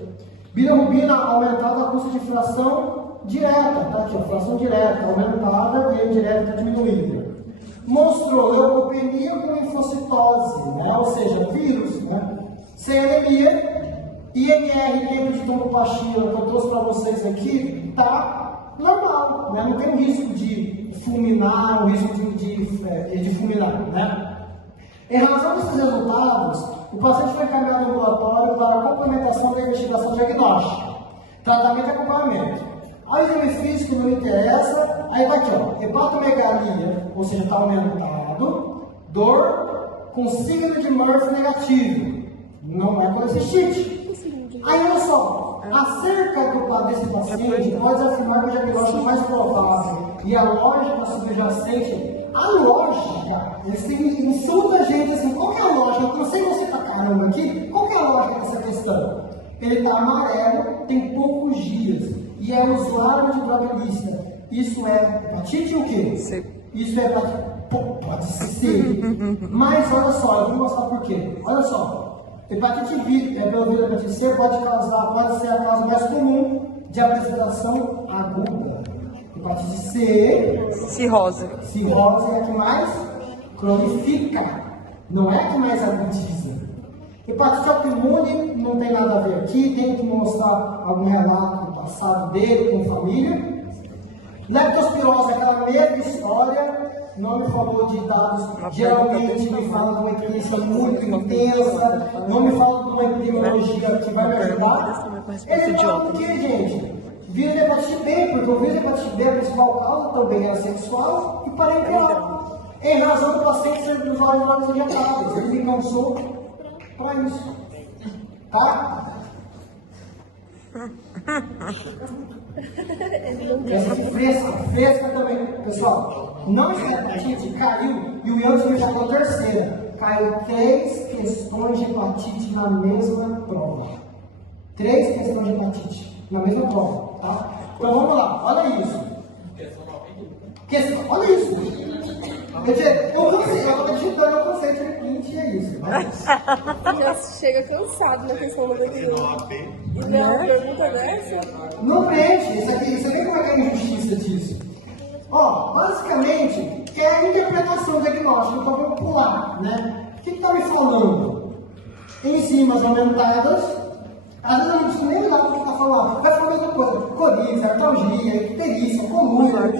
Bilirrubina aumentada a custo de fração direta, tá aqui, ó, fração direta aumentada e a indireta diminuída. Mostrou leucopenia com linfocitose, né, ou seja, vírus, né, sem anemia, IMR, tempo de tromboplastia, que eu trouxe para vocês aqui, tá normal, né? Não tem um risco de fulminar, um risco de fulminar, né? Em razão desses resultados, o paciente foi encaminhado ao ambulatório para a complementação da investigação diagnóstica, tratamento e acompanhamento. Ao exame físico não interessa, aí vai aqui, ó, hepatomegalia, ou seja, está aumentado, dor com signo de Murphy negativo, não é colecistite. Aí olha só, acerca desse paciente, pode afirmar que o diagnóstico mais provável e a lógica subjacente, a lógica, eles insultam a gente assim, qual que é a lógica? Eu cansei você pra caramba aqui, qual que é a lógica dessa questão? Ele está amarelo, tem poucos dias, e é usuário de droga ilícita. Isso é hepatite o quê? Sim. Isso é hepatite, pode ser. Mas olha só, eu vou mostrar por quê. Olha só, hepatite pelo vírus hepatite C pode ser a causa mais comum de apresentação aguda. Hepatite C, Cirrose. cirrose é a que mais cronifica, não é a que mais agudiza. Hepatite autoimune não tem nada a ver aqui, tem que mostrar algum relato do passado dele com família. Leptospirose é aquela mesma história, não me falou de dados, geralmente me fala de uma epidemia muito intensa, não me fala de uma epidemiologia que vai me ajudar. Ele fala do que, gente? Vírus de hepatite B, porque o vírus de hepatite B, a principal causa também era sexual e parenteral. Em razão do paciente ser usuário de drogas injetáveis, ele me cansou para isso. Tá? Essa fresca também. Pessoal, não esquece, a gente caiu e o Ian já falou a terceira. Caiu 3 questões de hepatite na mesma prova. 3 questões de hepatite na mesma prova, tá? Então vamos lá, olha isso. Olha isso. Quer dizer, eu estou digitando o conceito de print e é isso. Já chega cansado na questão da criança. E não, pergunta dessa? Não prende, isso aqui como é que é a injustiça disso? Ó, basicamente, é a interpretação diagnóstica, então vamos pular, né? O que está me falando? Enzimas aumentadas, às vezes eu não preciso nem olhar para o que está falando, vai falar a mesma coisa, coriza, artalgia, icterícia, coluna,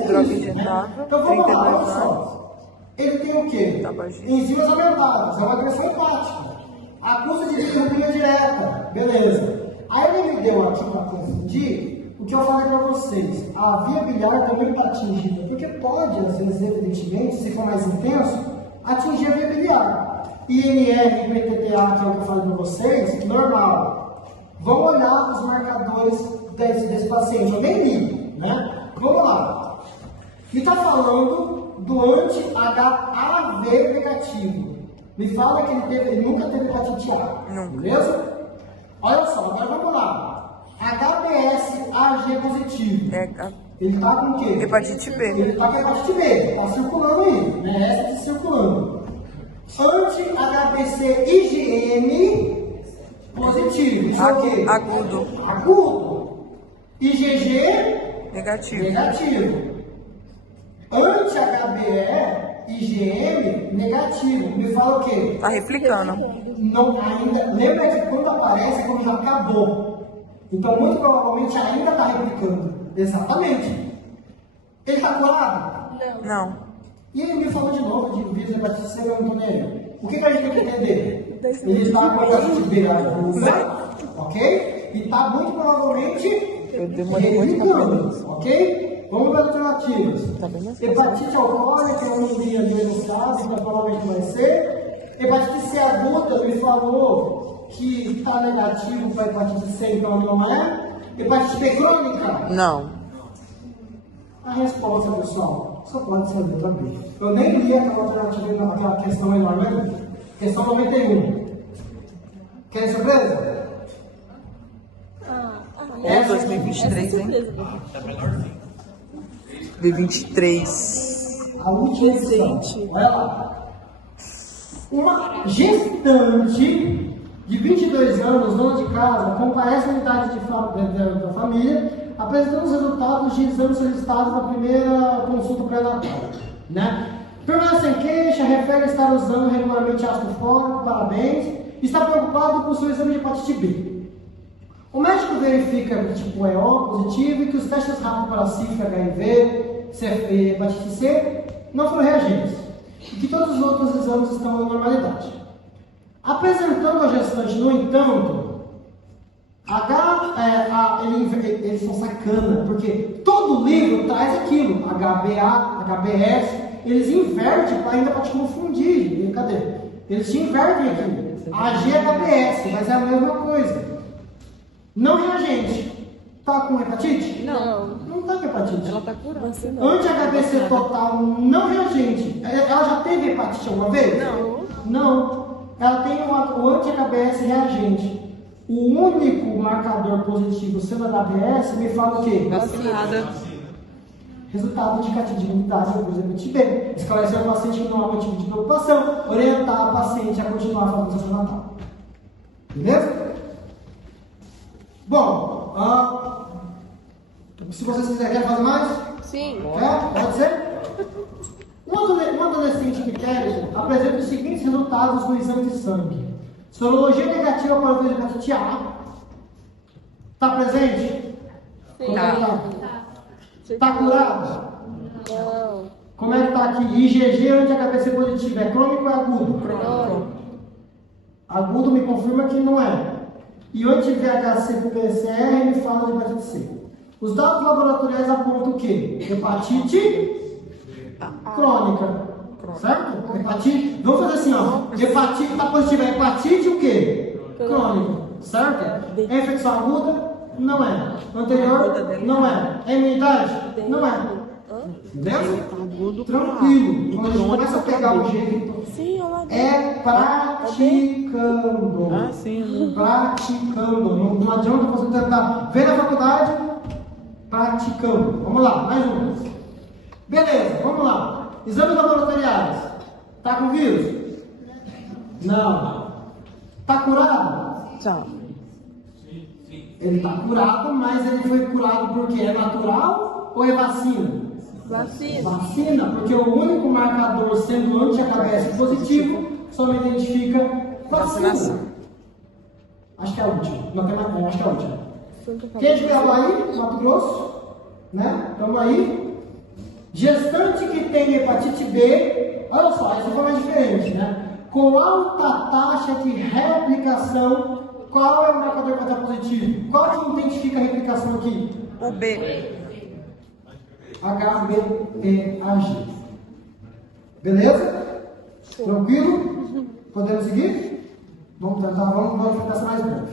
então vamos lá, olha só. Ele tem o quê? Enzimas aumentadas, é uma agressão hepática. Acusa de bisopia direta, beleza. Aí ele me deu aqui para confundir o que eu falei para vocês. A via biliar também está atingida, porque pode, às vezes, evidentemente, se for mais intenso, atingir a via biliar. INR e PTTA, que é o que eu falei para vocês, normal. Vamos olhar os marcadores desse paciente. Eu nem li, né? Vamos lá. E está falando do anti-HAV negativo. Me fala que ele nunca teve hepatite A. Beleza? Olha só, agora vamos lá. HBsAg positivo. Ele está com o quê? Hepatite B. Ele está com hepatite B. Está circulando aí. Né? Essa está circulando. Anti-HBc IgM positivo. Isso é o quê? Agudo. Agudo. IgG Negativo. negativo. Anti-HBe IgM negativo. Me fala o quê? Tá replicando. Não, ainda. Lembra que quando aparece, quando já acabou. Então, muito provavelmente, ainda está replicando. Exatamente. Ele está curado? Não. E ele me falou de novo de vírus hepatite C, eu não estou nem aí. O que a gente tem que entender? Ele está com hepatite B aguda, ok? E está muito provavelmente replicando, ok? Vamos para as alternativas. Hepatite alcoólica, eu não vi ali no caso, então provavelmente vai ser. Hepatite C aguda, me falou que está negativo para hepatite C, então não é. Hepatite B crônica? Não. A resposta, pessoal, só pode ser a letra B. Eu nem li aquela alternativa, aquela questão enorme ali. Questão 91. Quer surpresa? É 2023, hein? 2023. A última questão. Olha lá. Uma gestante de 22 anos, dona de casa, comparece à unidade da família, apresentando os resultados de exames solicitados na primeira consulta pré-natal. Né? Permanece sem queixa, refere estar usando regularmente ácido fólico, parabéns, está preocupado com o seu exame de hepatite B. O médico verifica que tipo é O positivo e que os testes rápidos para sífilis, HIV, hepatite C não foram reagentes. E que todos os outros exames estão na normalidade. Apresentando a gestante, no entanto, eles são sacana, porque todo livro traz aquilo, HBA, HBS, eles invertem ainda para te confundir. Cadê? Eles te invertem aqui. AG-HBS, mas é a mesma coisa. Não reagente. Tá com hepatite? Não. Não tá com hepatite. Ela tá curada. Anti-HBC total não reagente. Ela já teve hepatite alguma vez? Não. Não. Ela tem o anti-HBS reagente. O único marcador positivo sendo HBS me fala o quê? Vacinada. Resultado indicativo de imunidade, por exemplo, hepatite B. Esclarecer o paciente que não há motivo de preocupação. Orientar o paciente a continuar fazendo o seu natal. Beleza? Bom, se vocês quiserem, quer fazer mais? Sim. Quer? Pode ser? Um adolescente ictérico apresenta os seguintes resultados no exame de sangue. Sorologia negativa para o vírus hepatite A. Está presente? Sim. Como é que está? Está curado? Não. Como é que está aqui? IgG anti-HBC positivo. É crônico ou é agudo? Crônico. Agudo me confirma que não é. E o anti-VHC-PCR me fala de hepatite C. Os dados laboratoriais apontam o quê? Hepatite crônica. Certo? Hepatite. Vamos fazer assim, ó. Hepatite está positiva. Hepatite o quê? Crônica. Certo? É infecção aguda? Não é. Anterior? Não é. É imunidade? Não é. Entendeu? Tranquilo. Quando a gente começa a pegar o jeito, Sim, olha lá. é praticando. Ah, sim. Praticando. Não adianta você tentar ver na faculdade, praticando. Vamos lá, mais um. Beleza, vamos lá. Exames laboratoriais. Tá com vírus? Não. Tá curado? Tchau. Ele está curado, mas ele foi curado porque é natural ou é vacina? Vacina. Vacina, porque o único marcador sendo anti-HBS positivo só me identifica vacina. Vacinação. Acho que é a última. Não tem mais, acho que é a última. Quem é de Cuiabá, Mato Grosso? Né? Estamos aí. Gestante que tem hepatite B, olha só, essa foi mais diferente, né? Com alta taxa de reaplicação. Qual é o marcador que está positivo? Qual que identifica a replicação aqui? O B. HBeAg. Beleza? Tranquilo? Podemos seguir? Vamos tentar, vamos tentar ser mais breve.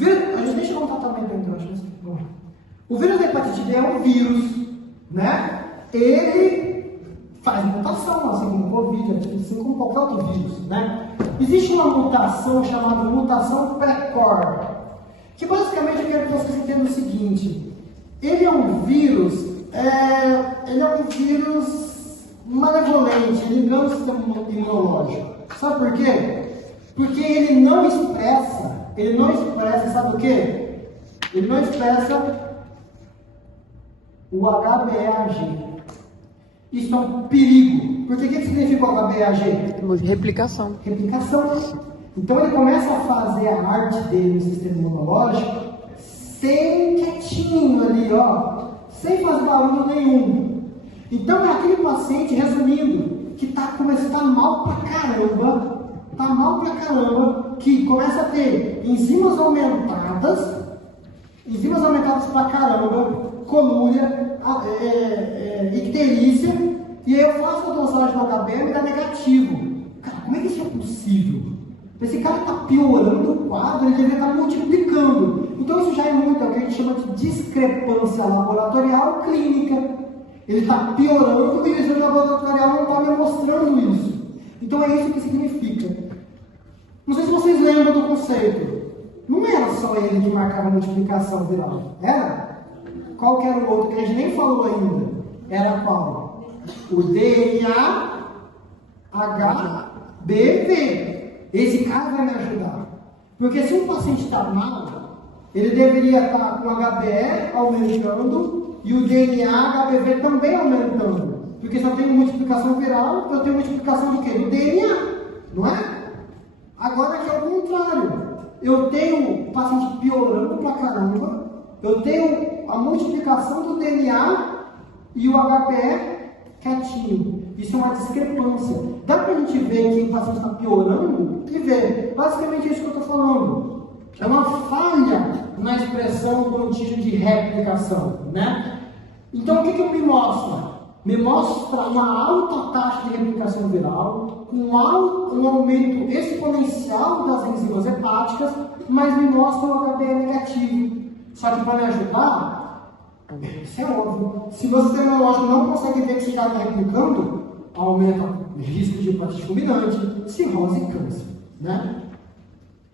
A gente deixa eu um tratamento ainda, acho que vamos lá. O vírus da hepatite B é um vírus, né? Ele faz mutação, assim como o Covid, assim como qualquer outro vírus, né? Existe uma mutação chamada mutação pré-core, que basicamente eu quero que vocês entendam o seguinte: ele é um vírus, malevolente, ele engana o sistema imunológico. Sabe por quê? Porque ele não expressa, sabe o quê? Ele não expressa o HBeAg. Isso é um perigo. Porque o que significa o HBeAg? Replicação. Replicação. Então ele começa a fazer a arte dele no sistema imunológico sem quietinho ali, ó, sem fazer barulho nenhum. Então é aquele paciente, resumindo, que tá mal pra caramba, que começa a ter enzimas aumentadas pra caramba, colúria, icterícia, e aí eu faço a dosagem do HB e me dá negativo. Cara, como é que isso é possível? Esse cara está piorando o quadro, ele deveria estar multiplicando. Então isso já é muito, é o que a gente chama de discrepância laboratorial clínica. Ele está piorando e o exame laboratorial não está me mostrando isso. Então é isso que significa. Não sei se vocês lembram do conceito. Não era só ele que marcava a multiplicação viral. Era? Qual que era o outro que a gente nem falou ainda? Era qual? O DNA HBV. Esse cara vai me ajudar. Porque se um paciente está mal, ele deveria estar com o HBe aumentando e o DNA HBV também aumentando. Porque se eu tenho multiplicação viral, eu tenho multiplicação do quê? Do DNA. Não é? Agora aqui é o contrário. eu tenho o paciente piorando pra caramba, eu tenho a multiplicação do DNA e o HBE quietinho. Isso é uma discrepância. Dá pra gente ver que o paciente está piorando e ver. Basicamente é isso que eu estou falando. É uma falha na expressão do antígeno de replicação, né? Então, o que me mostra? Me mostra uma alta taxa de replicação viral, um aumento exponencial das enzimas hepáticas, mas me mostra um HBE negativo. Só que para me ajudar, isso é óbvio. Se o sistema imunológico não consegue ver que você está replicando, aumenta o risco de hepatite fulminante, cirrose e câncer, né?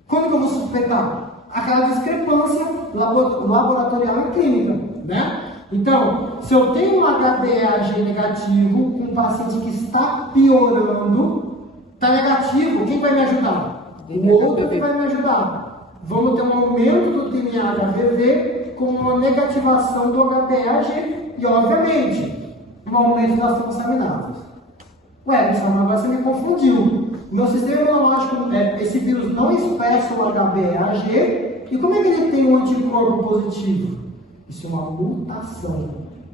Como que eu vou suspeitar? Aquela discrepância laboratorial e clínica, né? Então, se eu tenho um HBeAg negativo, com um paciente que está piorando, está negativo, quem vai me ajudar? O outro que vai me ajudar. Vamos ter um aumento do DNA HBV com uma negativação do HBeAg e, obviamente, um aumento das transaminases. Ué, pessoal, agora você me confundiu. Meu sistema imunológico, esse vírus não expressa o HBeAg, e como é que ele tem um anticorpo positivo? Isso é uma mutação.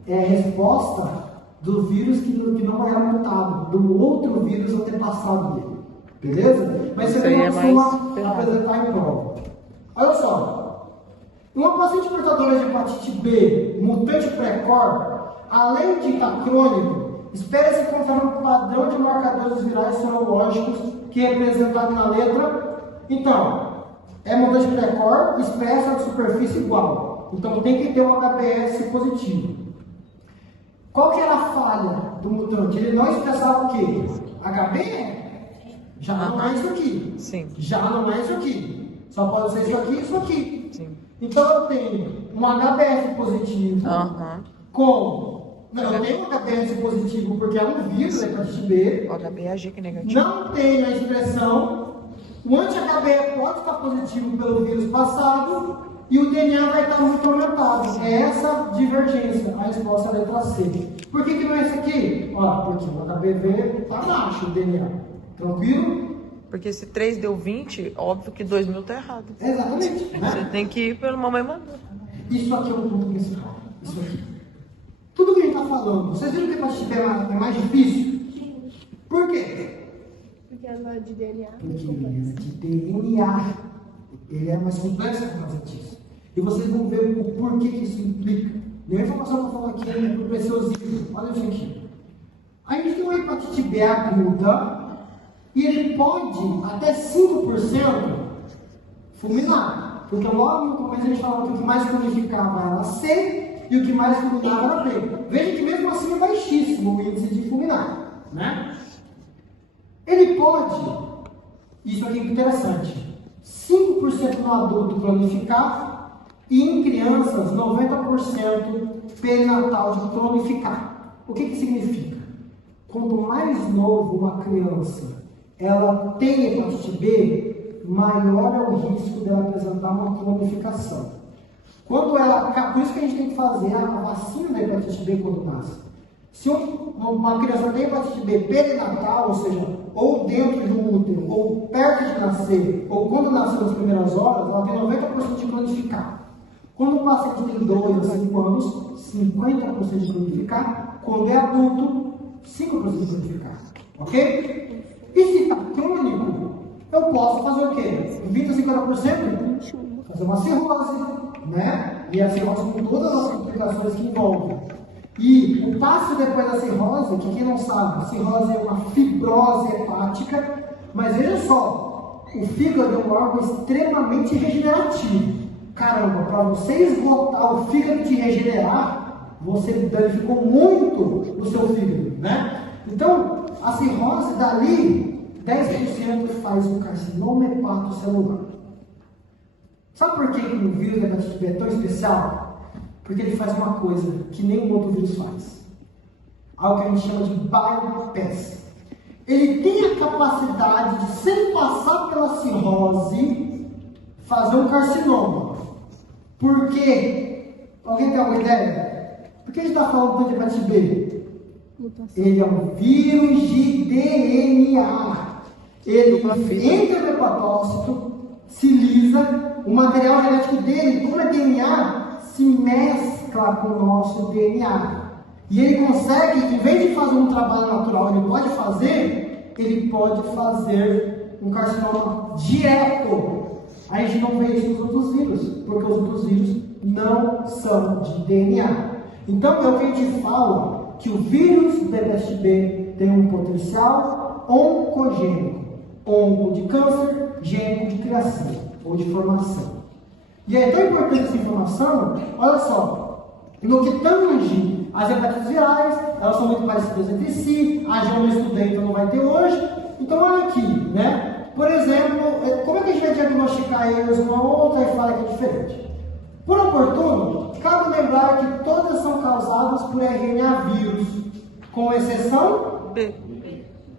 É a resposta do vírus que não era mutado, do outro vírus antepassado dele. Beleza? Mas você tem uma apresentar em prova. Olha só. Uma paciente portadora de hepatite B, mutante pré-cor, além de estar crônico, espera-se conforme um padrão de marcadores virais sorológicos que é representado na letra. Então, é mutante pré-cor, expressa de superfície igual. Então tem que ter um HBS positivo. Qual que era a falha do mutante? Ele não expressava o quê? HB? Já não é isso aqui. Sim. Já não é isso aqui. Só pode ser isso aqui e isso aqui. Sim. Então eu tenho um HBS positivo com... Não, eu tenho um HBS positivo porque é um vírus, hepatite B. O HBeAg que é negativo. Não tenho a expressão. O anti-HB pode estar positivo pelo vírus passado e o DNA vai estar muito aumentado. É essa divergência, a resposta é a letra C. Por que não é isso aqui? Ó, porque o HBV está baixo o DNA. Tranquilo? Porque se 3 deu 20, óbvio que 2000 tá errado. Exatamente. Né? Você tem que ir pelo mamãe mandou. Isso aqui é um ponto principal. Isso aqui. Tudo que a gente está falando, vocês viram que a hepatite B é mais difícil? Por quê? Porque ela é de DNA. Porque ele é de DNA. Ele é mais complexo que nós disso. E vocês vão ver o porquê que isso implica. E a informação que eu falo aqui é por preciosismo. Olha isso aqui. A gente tem uma hepatite B aguda e ele pode até 5% fulminar. Porque logo no começo a gente falou que o que mais fulminava era C e o que mais fulminava era B. Veja que mesmo assim é baixíssimo o índice de fulminar, né? Ele pode, isso aqui é interessante, 5% no adulto cronificar e em crianças 90% perinatal de cronificar. O que significa? Quanto mais novo uma criança ela tem hepatite B, maior é o risco dela apresentar uma cronificação. Quando ela, por isso que a gente tem que fazer a vacina da hepatite B quando nasce. Se uma criança tem hepatite B perinatal, ou seja, ou dentro do útero, ou perto de nascer, ou quando nasceu nas primeiras horas, ela tem 90% de cronificar. Quando o paciente tem 2 a 5 anos, 50% de cronificar. Quando é adulto, 5% de cronificar. Ok? E se está crônico, eu posso fazer o quê? 20 a 50%? Fazer uma cirrose, né? E a cirrose com todas as complicações que envolvem. E o passo depois da cirrose, que quem não sabe, a cirrose é uma fibrose hepática, mas veja só, o fígado é um órgão extremamente regenerativo. Caramba, para você esgotar o fígado de regenerar, você danificou muito o seu fígado, né? Então, a cirrose dali, 10% faz um carcinoma hepatocelular. Sabe por que o vírus da hepatite B é tão especial? Porque ele faz uma coisa que nenhum outro vírus faz. Algo que a gente chama de bypass. Ele tem a capacidade de, sem passar pela cirrose, fazer um carcinoma. Por quê? Alguém tem alguma ideia? Por que a gente está falando tanto de hepatite B? Ele é um vírus de DNA. Ele entra no hepatócito, se lisa precisa, o material genético dele, como é DNA, se mescla com o nosso DNA. E ele consegue, em vez de fazer um trabalho natural, ele pode fazer um carcinoma direto. A gente não vê isso nos outros vírus, porque os outros vírus não são de DNA. Então, é o que a gente fala, que o vírus do hepatite B tem um potencial oncogênico, onco de câncer, gênico de criação ou de formação. E é tão importante essa informação, olha só, no que tange as hepatites virais, elas são muito parecidas entre si, a já não estudei, então não vai ter hoje. Então, olha aqui, né? Por exemplo, como é que a gente vai diagnosticar eles uma outra e fala que é diferente? Por oportuno, cabe lembrar que todas são causadas por RNA vírus, com exceção B.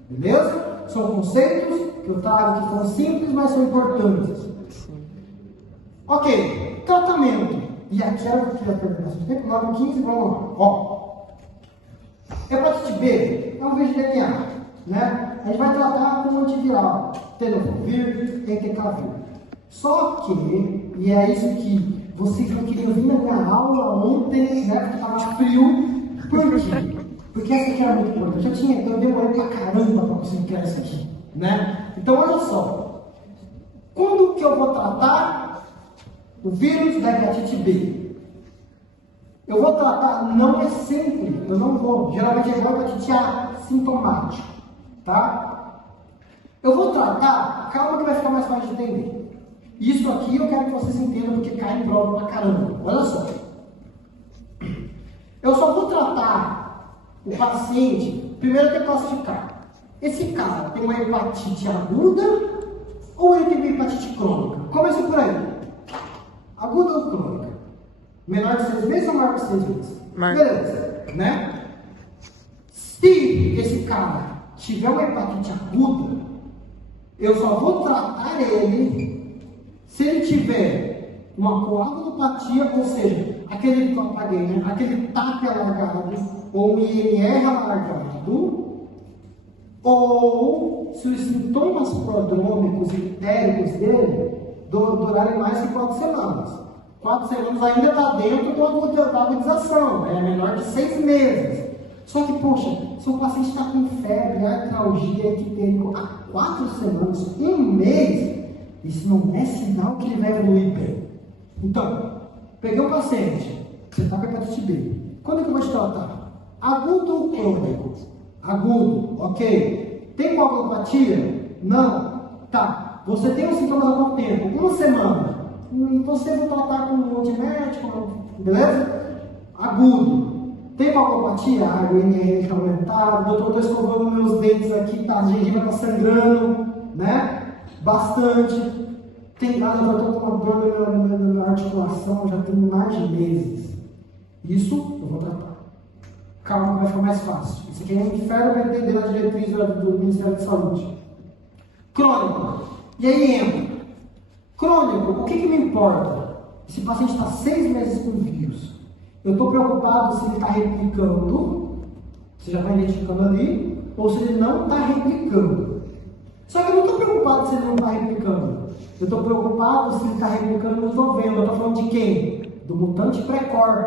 Beleza? São conceitos que eu trago que são simples, mas são importantes. Ok, tratamento. E aqui era o que eu queria perguntar. Se tem 9:15, vamos lá. Ó, hepatite B é um vírus de DNA, né? A gente vai tratar com antiviral, tenofovir, entecavir. Só que, e é isso que vocês não queriam vir na minha aula ontem, né? Porque estava frio. Por quê? Porque essa aqui era muito importante. Eu demorei pra caramba para conseguir criar isso aqui, né? Então, olha só. Quando que eu vou tratar o vírus da hepatite B? Eu vou tratar, não é sempre, eu não vou, geralmente é igual a hepatite A, sintomático, tá? Eu vou tratar, calma que vai ficar mais fácil de entender. Isso aqui eu quero que vocês entendam, porque cai em prova pra caramba. Olha só. Eu só vou tratar o paciente, primeiro tem que classificar. Esse cara tem uma hepatite aguda ou ele tem uma hepatite crônica? Começa por aí. Aguda ou crônica? Menor de 6 meses ou maior de 6 meses? Beleza, né? Se esse cara tiver uma hepatite aguda, eu só vou tratar ele se ele tiver uma coagulopatia, ou seja, aquele que eu apaguei, né? Aquele TAP alargado, ou um INR alargado, ou se os sintomas prodrômicos e itéricos dele durarem mais que 4 semanas. 4 semanas ainda está dentro da agudização, é menor de 6 meses. Só que, poxa, se o paciente está com febre, artralgia, ictérico há 4 semanas, 1 mês, isso não é sinal que ele vai evoluir bem. Então, peguei um paciente, você está com hepatite B. Quando é que eu vou te tratar? Agudo ou crônico? Agudo, ok. Tem coagulopatia? Não. Tá. Você tem os sintomas há quanto tempo? 1 semana. Você vai tratar com um antimédico, beleza? Agudo. Tem coagulopatia? Ah, o INR está aumentado. Doutor, estou escovando meus dentes aqui, tá? A gengiva está sangrando, né? Bastante. Tem nada, eu estou com uma dor na articulação, já tem mais de meses. Isso eu vou tratar. Calma, vai ficar mais fácil. Isso aqui é um inferno para entender a diretriz do Ministério da Saúde. Crônico. E aí entra. Crônico, o que me importa? Esse paciente está 6 meses com vírus. Eu estou preocupado se ele está replicando, você já está identificando ali, ou se ele não está replicando. Só que eu não estou preocupado se ele não está replicando. Eu estou preocupado se ele está replicando nos novenos. Eu estou falando de quem? Do mutante pré-core.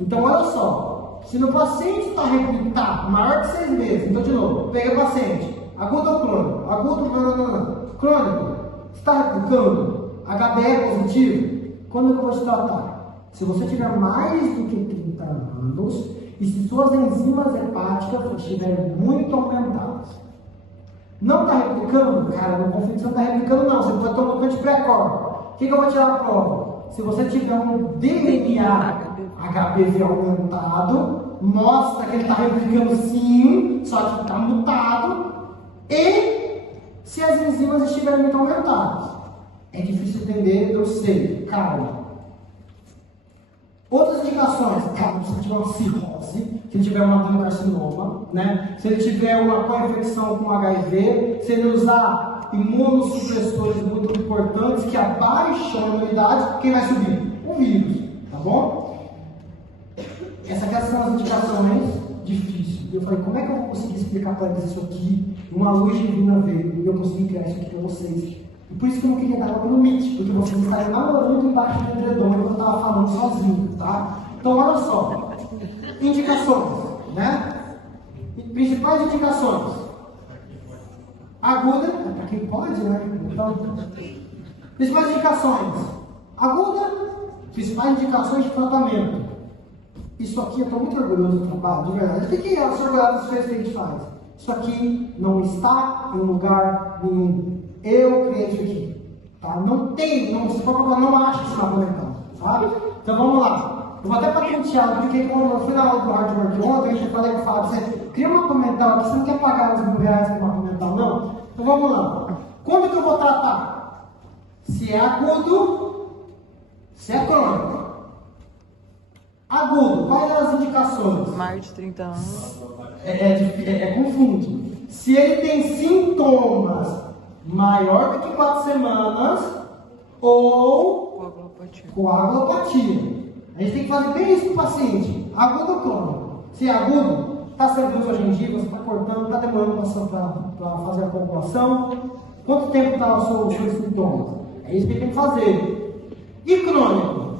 Então, olha só. Se no paciente está replicando maior de 6 meses, então, de novo, pega o paciente. Agudo ou crônico? Agudo, não. Crônico. Está replicando? HB positivo? Quando eu vou te tratar? Se você tiver mais do que 30 anos e se suas enzimas hepáticas estiverem muito aumentadas. Não está replicando? Cara, não confio que você não está replicando, não. Você pode ter um mutante pré-core. O que eu vou tirar a prova? Se você tiver um DNA HBV aumentado, mostra que ele está replicando sim, só que está mutado. E se as enzimas estiverem muito aumentadas. É difícil entender, eu sei. Calma. Outras indicações, se ele tiver uma cirrose, se ele tiver um adenocarcinoma, né? Se ele tiver uma co-infecção com HIV, se ele usar imunossupressores muito importantes que abaixam a imunidade, quem vai subir? O vírus, tá bom? Essas são as indicações difíceis. Eu falei, como é que eu vou conseguir explicar para eles isso aqui? Uma luz divina veio e eu consegui criar isso aqui para vocês. Por isso que eu não queria dar aula pelo Meet, porque vocês estariam namorando embaixo do edredom quando eu estava falando sozinho, tá? Então, olha só. Indicações, né? Principais indicações. Aguda, para quem pode, né? Então, principais indicações. Aguda, principais indicações de tratamento. Isso aqui eu estou muito orgulhoso do trabalho, de verdade. Tem que se orgulhar das coisas que a gente faz. Isso aqui não está em lugar nenhum. Eu criei isso aqui. Tá? Não tem, não, se for procurar, não acha que está comentando. Tá? Então vamos lá. Eu vou até patentear, porque quando eu fui na aula do Hard Work ontem, eu falei com o Fábio, você cria uma comental aqui, você não quer pagar os R$1.000 para uma comental, não? Então vamos lá. Quando que eu vou tratar? Se é agudo, se é crônico. Agudo, quais são as indicações? Mais de 30 anos. Confunde. Se ele tem sintomas maior do que 4 semanas ou coagulopatia. A gente tem que fazer bem isso com o paciente. Agudo ou crônico? Se é agudo, está sangrando a gengiva, você está cortando, está demorando para fazer a coagulação. Quanto tempo está os seus sintomas? É isso que tem que fazer. E crônico?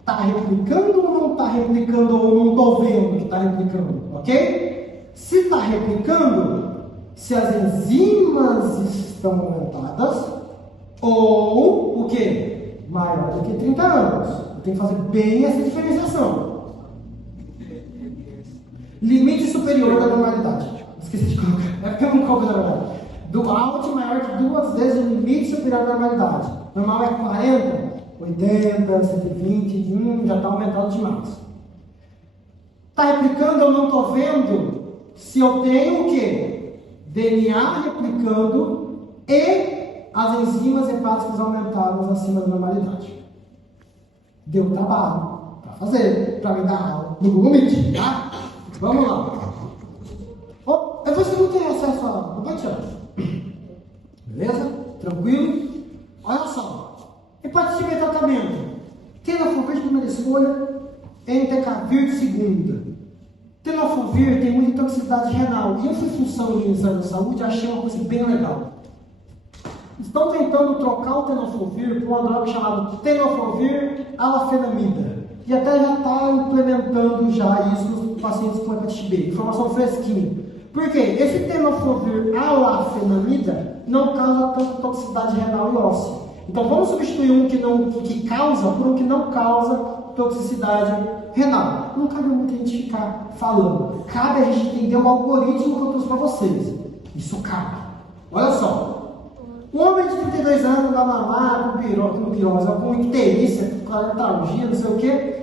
Está replicando ou não está replicando, ou não estou vendo que está replicando, ok? Se está replicando, se as enzimas estão aumentadas, ou o quê? Maior do que 30 anos. Tem que fazer bem essa diferenciação. Limite superior da normalidade. Esqueci de colocar. É porque eu não coloco na verdade. Do alto maior que 2 vezes o limite superior da normalidade. Normal é 40. 80, 120, já está aumentando demais. Está replicando, eu não estou vendo se eu tenho o quê? DNA replicando e as enzimas hepáticas aumentadas acima da normalidade. Deu trabalho para fazer, para me dar aula no Google Meet, tá? Vamos lá. Você não tem acesso a... Pode tirar. Beleza? Tranquilo? Olha só. Hepatite B tratamento. Tenofovir, primeira escolha. Entecavir, segunda. Tenofovir tem muita toxicidade renal. E eu fui função de exame de saúde e achei uma coisa bem legal. Estão tentando trocar o tenofovir por uma droga chamada tenofovir alafenamida. E até já está implementando já isso nos pacientes com hepatite B. Informação fresquinha. Por quê? Esse tenofovir alafenamida não causa tanta toxicidade renal e óssea. Então vamos substituir um que causa por um que não causa toxicidade renal. Não cabe muito a gente ficar falando. Cabe a gente entender o algoritmo que eu trouxe para vocês. Isso cabe. Olha só. Um homem de 32 anos dá mamar com pirose, com icterícia, com letargia, não sei o quê.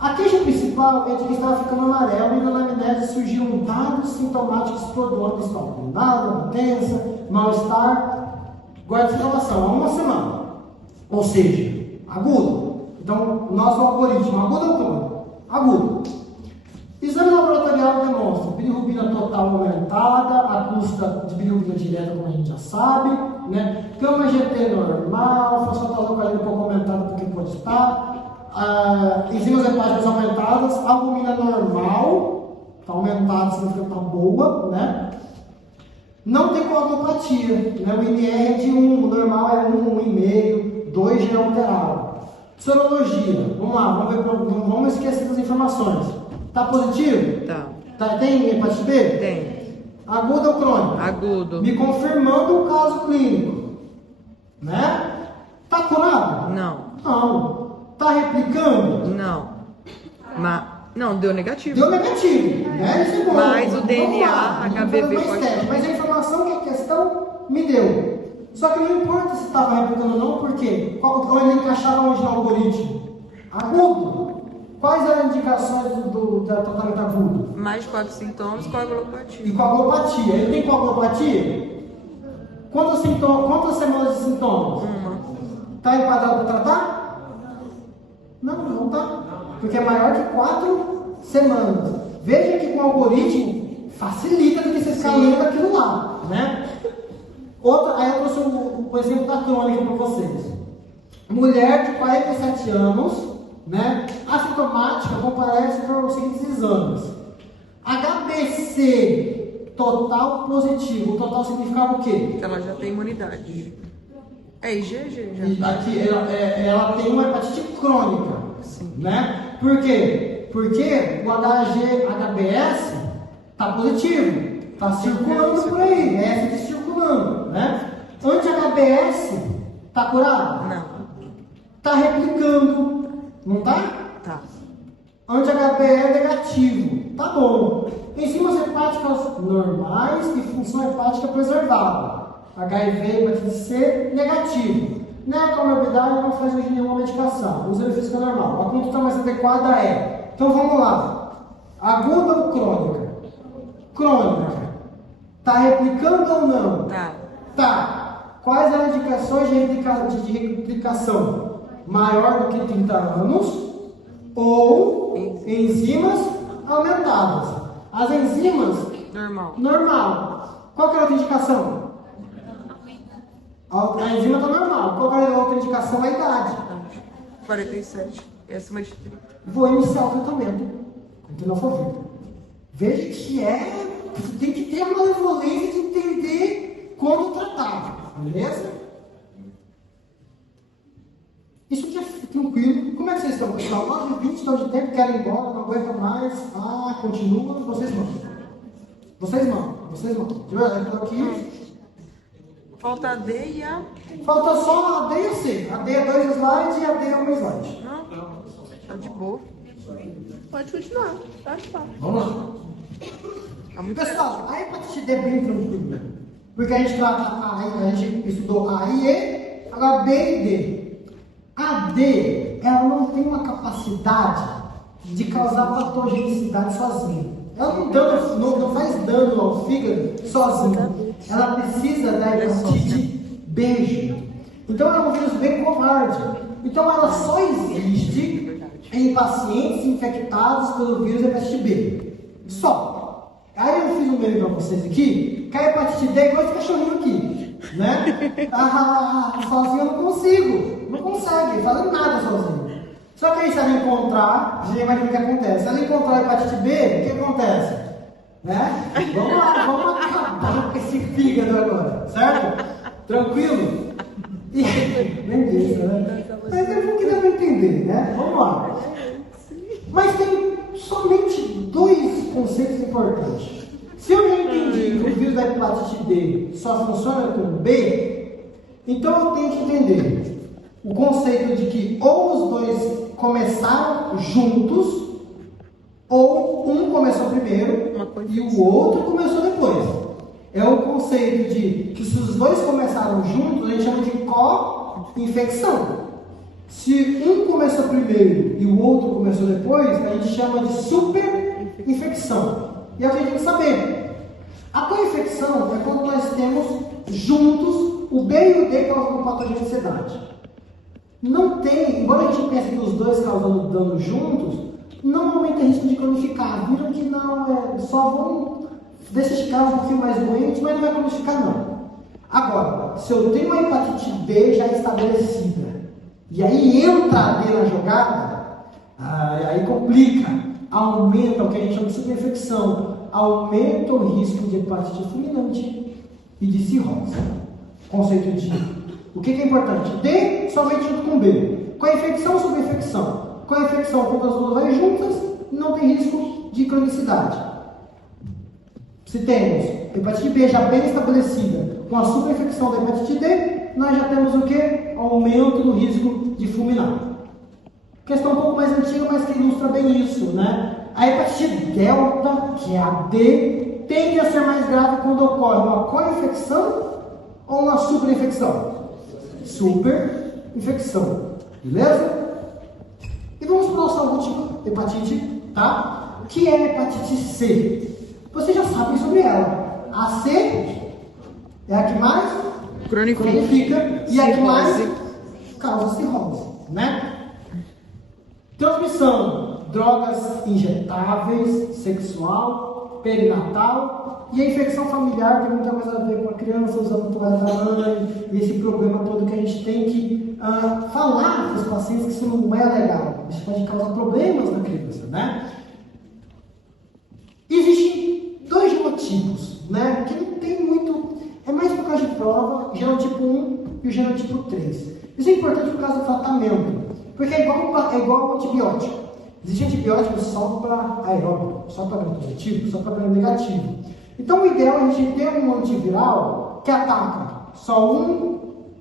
A queixa principal é de que estava ficando amarelo e na anamnese surgiram vários sintomáticos por dor no estômago. Nada, tensa, mal-estar. Guarda essa informação, há uma semana. Ou seja, agudo. Então, nosso algoritmo, agudo ou crônico? Agudo. Exame laboratorial demonstra bilirrubina total aumentada, a custa de bilirrubina direta, como a gente já sabe, né? Gama GT normal, fosfatase um pouco aumentada porque pode estar, enzimas hepáticas aumentadas, albumina normal, está aumentada, significa que está boa, né? Não tem coagulopatia, né? O INR é de 1, o normal é 1, 1,5, 2 já é alterado. Sorologia, vamos lá, vamos esquecer das informações. Tá positivo? Tá. Tem hepatite B? Tem. Agudo ou crônico? Agudo. Me confirmando o caso clínico. Né? Tá curado? Não. Não. Tá replicando? Não. Não, deu negativo. Deu negativo, né? Isso é bom. Mas o Vamos DNA, lá, HBV pode... Mas a informação que a questão me deu. Só que não importa se estava replicando ou não, porque ou ele encaixava onde no algoritmo. Agudo. Quais eram as indicações do tratamento agudo? Mais de 4 sintomas, coagulopatia. E coagulopatia. Ele tem coagulopatia? Quantas semanas de sintomas? Está enquadrado para tratar? Não está. Porque é maior que 4 semanas. Veja que com o algoritmo facilita do que você ficar lendo aquilo lá, né? Aí eu trouxe o exemplo da crônica para vocês. Mulher de 47 anos, né? Assintomática, comparece para os seguintes exames. HBC total positivo. O total significava o quê? Ela já tem imunidade. É IgG já. E aqui, ela tem uma hepatite crônica, né? Por quê? Porque o HBS está positivo, está circulando por aí, está circulando, né? Anti-HBS está curado? Não. Está replicando, não está? Tá. Anti-HB é negativo, tá bom. Enzimas hepáticas normais e função hepática preservada. HIV, hepatite C, negativo. Na comorbidade não faz hoje nenhuma medicação. Usa física normal. A conduta mais adequada é. Então vamos lá. Aguda ou crônica? Crônica. Tá replicando ou não? Tá. Tá. Quais as indicações de replicação? Maior do que 30 anos ou enzimas aumentadas. As enzimas normal. Qual que é a outra indicação? A enzima está normal. Qual que é a outra indicação? A idade. 47. E acima de 30. Vou iniciar o tratamento com tenofovir. Veja que você tem que ter a malevolência de entender como tratar. Beleza? Isso aqui é tranquilo. Como é que vocês estão? Estão 9h20, estão de tempo, querem ir embora, não aguentam mais. Continua. Vocês vão. De verdade, eu estou aqui. Falta a D e a... Falta só a D e a C. A D é 2 slides e a D é 1 slide. Não, tá de boa. Pode continuar. Tá. Vamos lá. Pessoal, a hepatite D é bem tranquila. Porque a gente trata a gente estudou A e E, agora B e D. A D, ela não tem uma capacidade de causar patogenicidade sozinha. Ela não faz dano ao fígado sozinha. Ela precisa da hepatite B. Então ela é um vírus bem covarde. Então ela só existe em pacientes infectados pelo vírus hepatite B. Só. Aí eu fiz um meme para vocês aqui, que a hepatite D é igual esse cachorrinho aqui, né? Sozinho eu não consigo. Não consegue fazer nada sozinho. Só que aí se ela encontrar, já imagina o que acontece. Se ela encontrar a hepatite B, o que acontece? Né? Vamos lá, vamos acabar com esse fígado agora, certo? Tranquilo? E nem isso, né? Mas é o que dá para entender, né? Vamos lá. Mas tem somente 2 conceitos importantes. Se eu já entendi que o vírus da hepatite D só funciona com B, então eu tenho que entender o conceito de que ou os dois começaram juntos, ou um começou primeiro e o outro começou depois. É o conceito de que se os dois começaram juntos, a gente chama de co-infecção. Se um começou primeiro e o outro começou depois, a gente chama de super-infecção. E é o que a gente tem que saber. A co-infecção é quando nós temos juntos o B e o D causando patogenicidade. Não tem, embora a gente pense que os dois causando dano juntos, normalmente tem risco de cronificar. Viram que não, só vão deixar esse cara um pouquinho mais doente, mas não vai cronificar não. Agora, se eu tenho uma hepatite B já estabelecida, e aí entra a D na jogada, aí complica, aumenta o que a gente chama de superinfecção, aumenta o risco de hepatite fulminante e de cirrose. Conceito de o que é importante? D somente junto com B. Com a infecção ou subinfecção? Com a infecção, quando as duas vão juntas, não tem risco de cronicidade. Se temos hepatite B já bem estabelecida, com a superinfecção da hepatite D, nós já temos o que? Aumento do risco de fulminar. Questão um pouco mais antiga, mas que ilustra bem isso, né? A hepatite delta, que é a D, tende a ser mais grave quando ocorre uma co-infecção ou uma superinfecção. Superinfecção, beleza? E vamos para a nossa última hepatite, tá? Que é a hepatite C. Vocês já sabem sobre ela. A C é a que mais cronifica e a que mais causa cirrose, né? Transmissão, drogas injetáveis, sexual, perinatal e a infecção familiar tem muita coisa a ver com a criança usando toalha da mãe e esse problema todo que a gente tem que falar para os pacientes que isso não é legal. Isso pode causar problemas na criança, né? Existem 2 genotipos, né? Que não tem muito, é mais por causa de prova, genotipo 1 e o genotipo 3. Isso é importante por causa do tratamento, porque é igual ao antibiótico. Existe antibiótico só para aeróbio, só para gram positivo, só para gram negativo. Então o ideal é a gente ter um antiviral que ataca só um,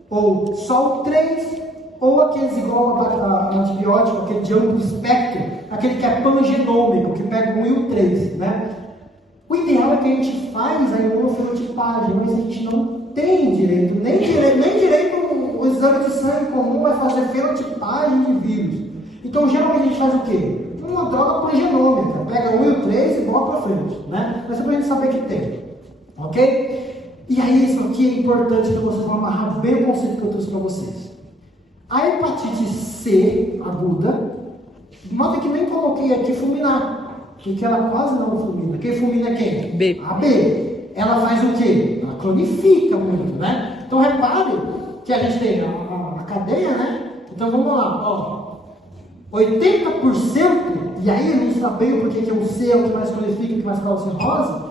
ou só o 3, ou aqueles igual ao antibiótico, aquele de amplo espectro, aquele que é pangenômico, que pega o 1 e o 3, né? O ideal é que a gente faz a imunofenotipagem, mas a gente não tem direito, nem direito o exame de sangue comum vai fazer fenotipagem de vírus. Então, geralmente a gente faz o quê? Uma droga pangenômica, pega o 1 e o 3 e bola para frente, né? Mas é para a gente saber que tem, ok? E aí, isso aqui é importante que vocês vão amarrar bem o conceito que eu trouxe para vocês. A hepatite C aguda, nota que nem coloquei aqui fulminar, porque ela quase não fulmina. Quem fulmina é quem? B. A B. Ela faz o quê? Ela cronifica muito, né? Então repare que a gente tem a cadeia, né? Então vamos lá, ó. 80%, e aí a gente sabe bem porque que o C é o que mais cronifica, que mais causa cirrose,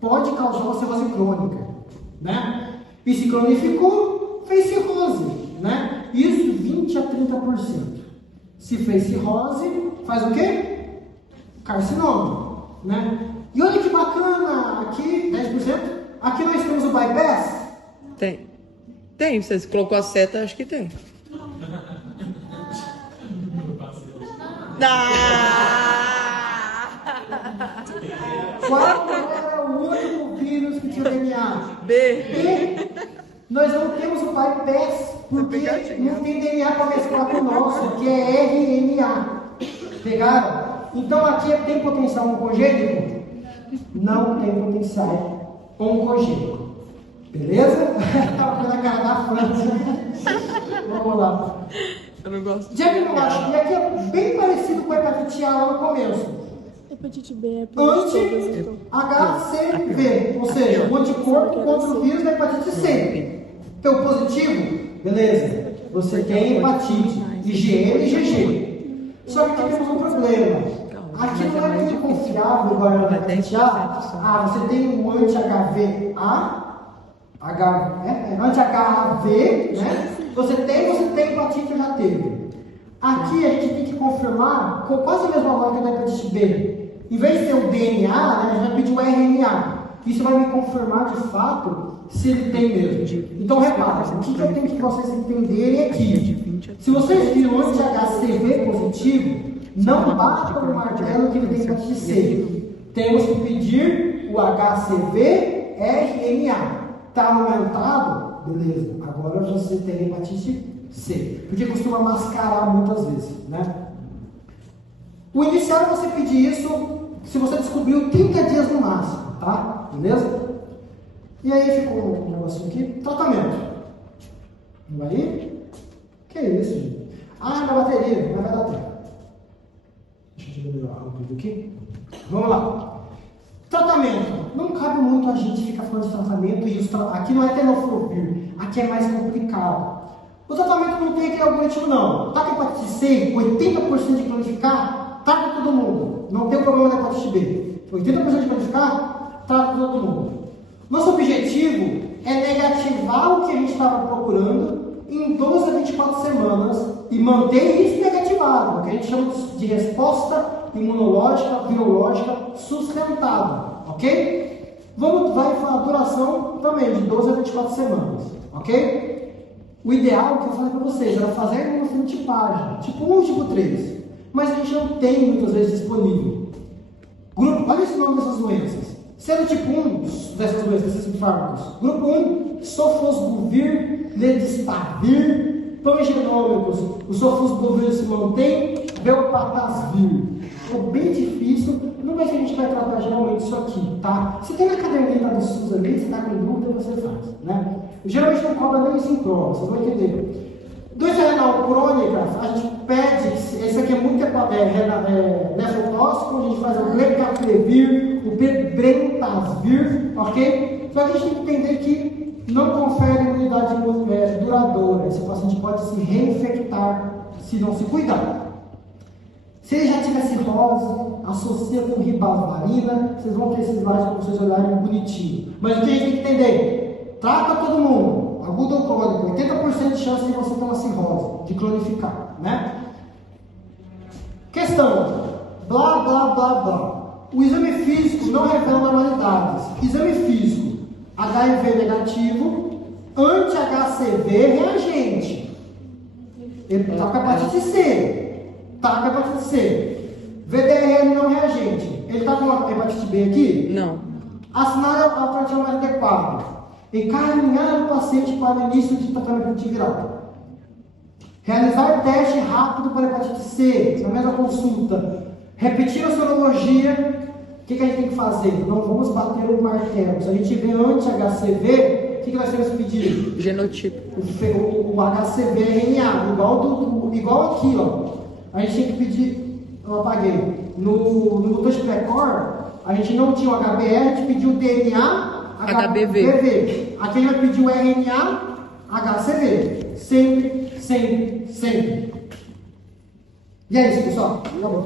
pode causar uma cirrose crônica, né? E se cronificou, fez cirrose, né? Isso 20 a 30%. Se fez cirrose, faz o quê? Carcinoma, né? E olha que bacana, aqui 10%, aqui nós temos o bypass. Tem. Tem, você colocou a seta, acho que tem. Qual era o único vírus que tinha DNA? B. Nós não temos o bypass, porque não tem DNA para mesclar com o nosso, que é RNA. Pegaram? Então aqui tem potencial oncogênico? Não tem potencial oncogênico. Beleza? Estava vendo a cara da França. Vamos lá. Eu não gosto. Diagnóstico. E aqui é bem parecido com a hepatite A lá no começo. Hepatite B é todas, então. Anti-HCV, ou seja, o anticorpo contra o vírus da hepatite C. Então, positivo, beleza. Você tem hepatite IgM e IgG. Só que aqui temos um problema. Aqui não é muito confiável igual a hepatite A. Ah, você tem um anti-HVA, anti-HAV, né? Você tem hepatite ou já teve. Aqui a gente tem que confirmar com quase a mesma lógica da hepatite B. Em vez de ter o DNA, né, a gente vai pedir o RNA. Isso vai me confirmar de fato se ele tem mesmo. Então repara, o que eu tenho que vocês entenderem aqui. Se vocês viram antes de HCV positivo, não basta o martelo que ele tem hepatite C. Temos que pedir o HCV RNA. Está aumentado? Beleza. Agora você tem hepatite C. Porque costuma mascarar muitas vezes, né? O inicial é você pedir isso se você descobriu 30 dias no máximo, tá? Beleza? E aí ficou um negocinho aqui. Tratamento. Não vai ir? Que isso, gente? Ah, na bateria. Não vai dar tempo. Deixa eu melhorar o vídeo aqui. Vamos lá. Tratamento. Não cabe muito a gente ficar falando de tratamento e aqui não é tenofovir. Aqui é mais complicado. O tratamento não tem aquele algoritmo não. Tá com hepatite C, 80% de cronificar, trata todo mundo. Não tem problema na hepatite B. 80% de cronificar, trata todo mundo. Nosso objetivo é negativar o que a gente estava procurando em 12 a 24 semanas e manter isso negativado, o que a gente chama de resposta imunológica, virológica sustentável, ok? Vai falar a duração também de 12 a 24 semanas, ok? O ideal que eu falei para vocês era fazer a imunofenotipagem, tipo 1 e tipo 3, mas a gente não tem muitas vezes disponível. Grupo, olha esse nome dessas doenças. Sendo tipo 1 dessas doenças, desses fármacos. Grupo 1, sofosbuvir, ledipavir, pangenômicos. O sofosbuvir se mantém, belpatasvir. É bem difícil, não é que a gente vai tratar geralmente isso aqui, tá? Se tem na caderneta do SUS ali, se está com dúvida, você faz, né? Geralmente não cobra nem isso em prova, vocês vão entender. Doença renal crônica, a gente pede, esse aqui é muito nefrotóxico, a gente faz o glecafrevir, o bebrentasvir, ok? Só que a gente tem que entender que não confere imunidade duradoura, esse paciente pode se reinfectar se não se cuidar. Se ele já tiver cirrose, associa com ribavirin, vocês vão ter esses slides para vocês olharem bonitinho. Mas o que a gente tem que entender? Trata todo mundo, aguda ou crônica, 80% de chance de você ter uma cirrose, de clonificar, né? Questão, blá, blá, blá, blá. O exame físico não revela anormalidades. Exame físico, HIV negativo, anti-HCV reagente. Ele tá com hepatite C. Tá com hepatite C. VDRL não reagente. Ele tá com a hepatite B aqui? Não. Assinar alternativa mais adequada. Encaminhar o paciente para o início de tratamento antiviral. Realizar teste rápido para hepatite C, na mesma consulta. Repetir a sorologia. O que a gente tem que fazer? Não vamos bater o martelo. Se a gente vê anti-HCV, o que nós temos que pedir? Genotipo. O HCV RNA, igual aqui, ó. A gente tem que pedir, eu apaguei. No mutante Precor, a gente não tinha o HBR, a gente pediu o DNA HBV. Aqui a gente vai pedir o RNA HCV. Sempre, sempre, sempre. E é isso, pessoal. Acabou.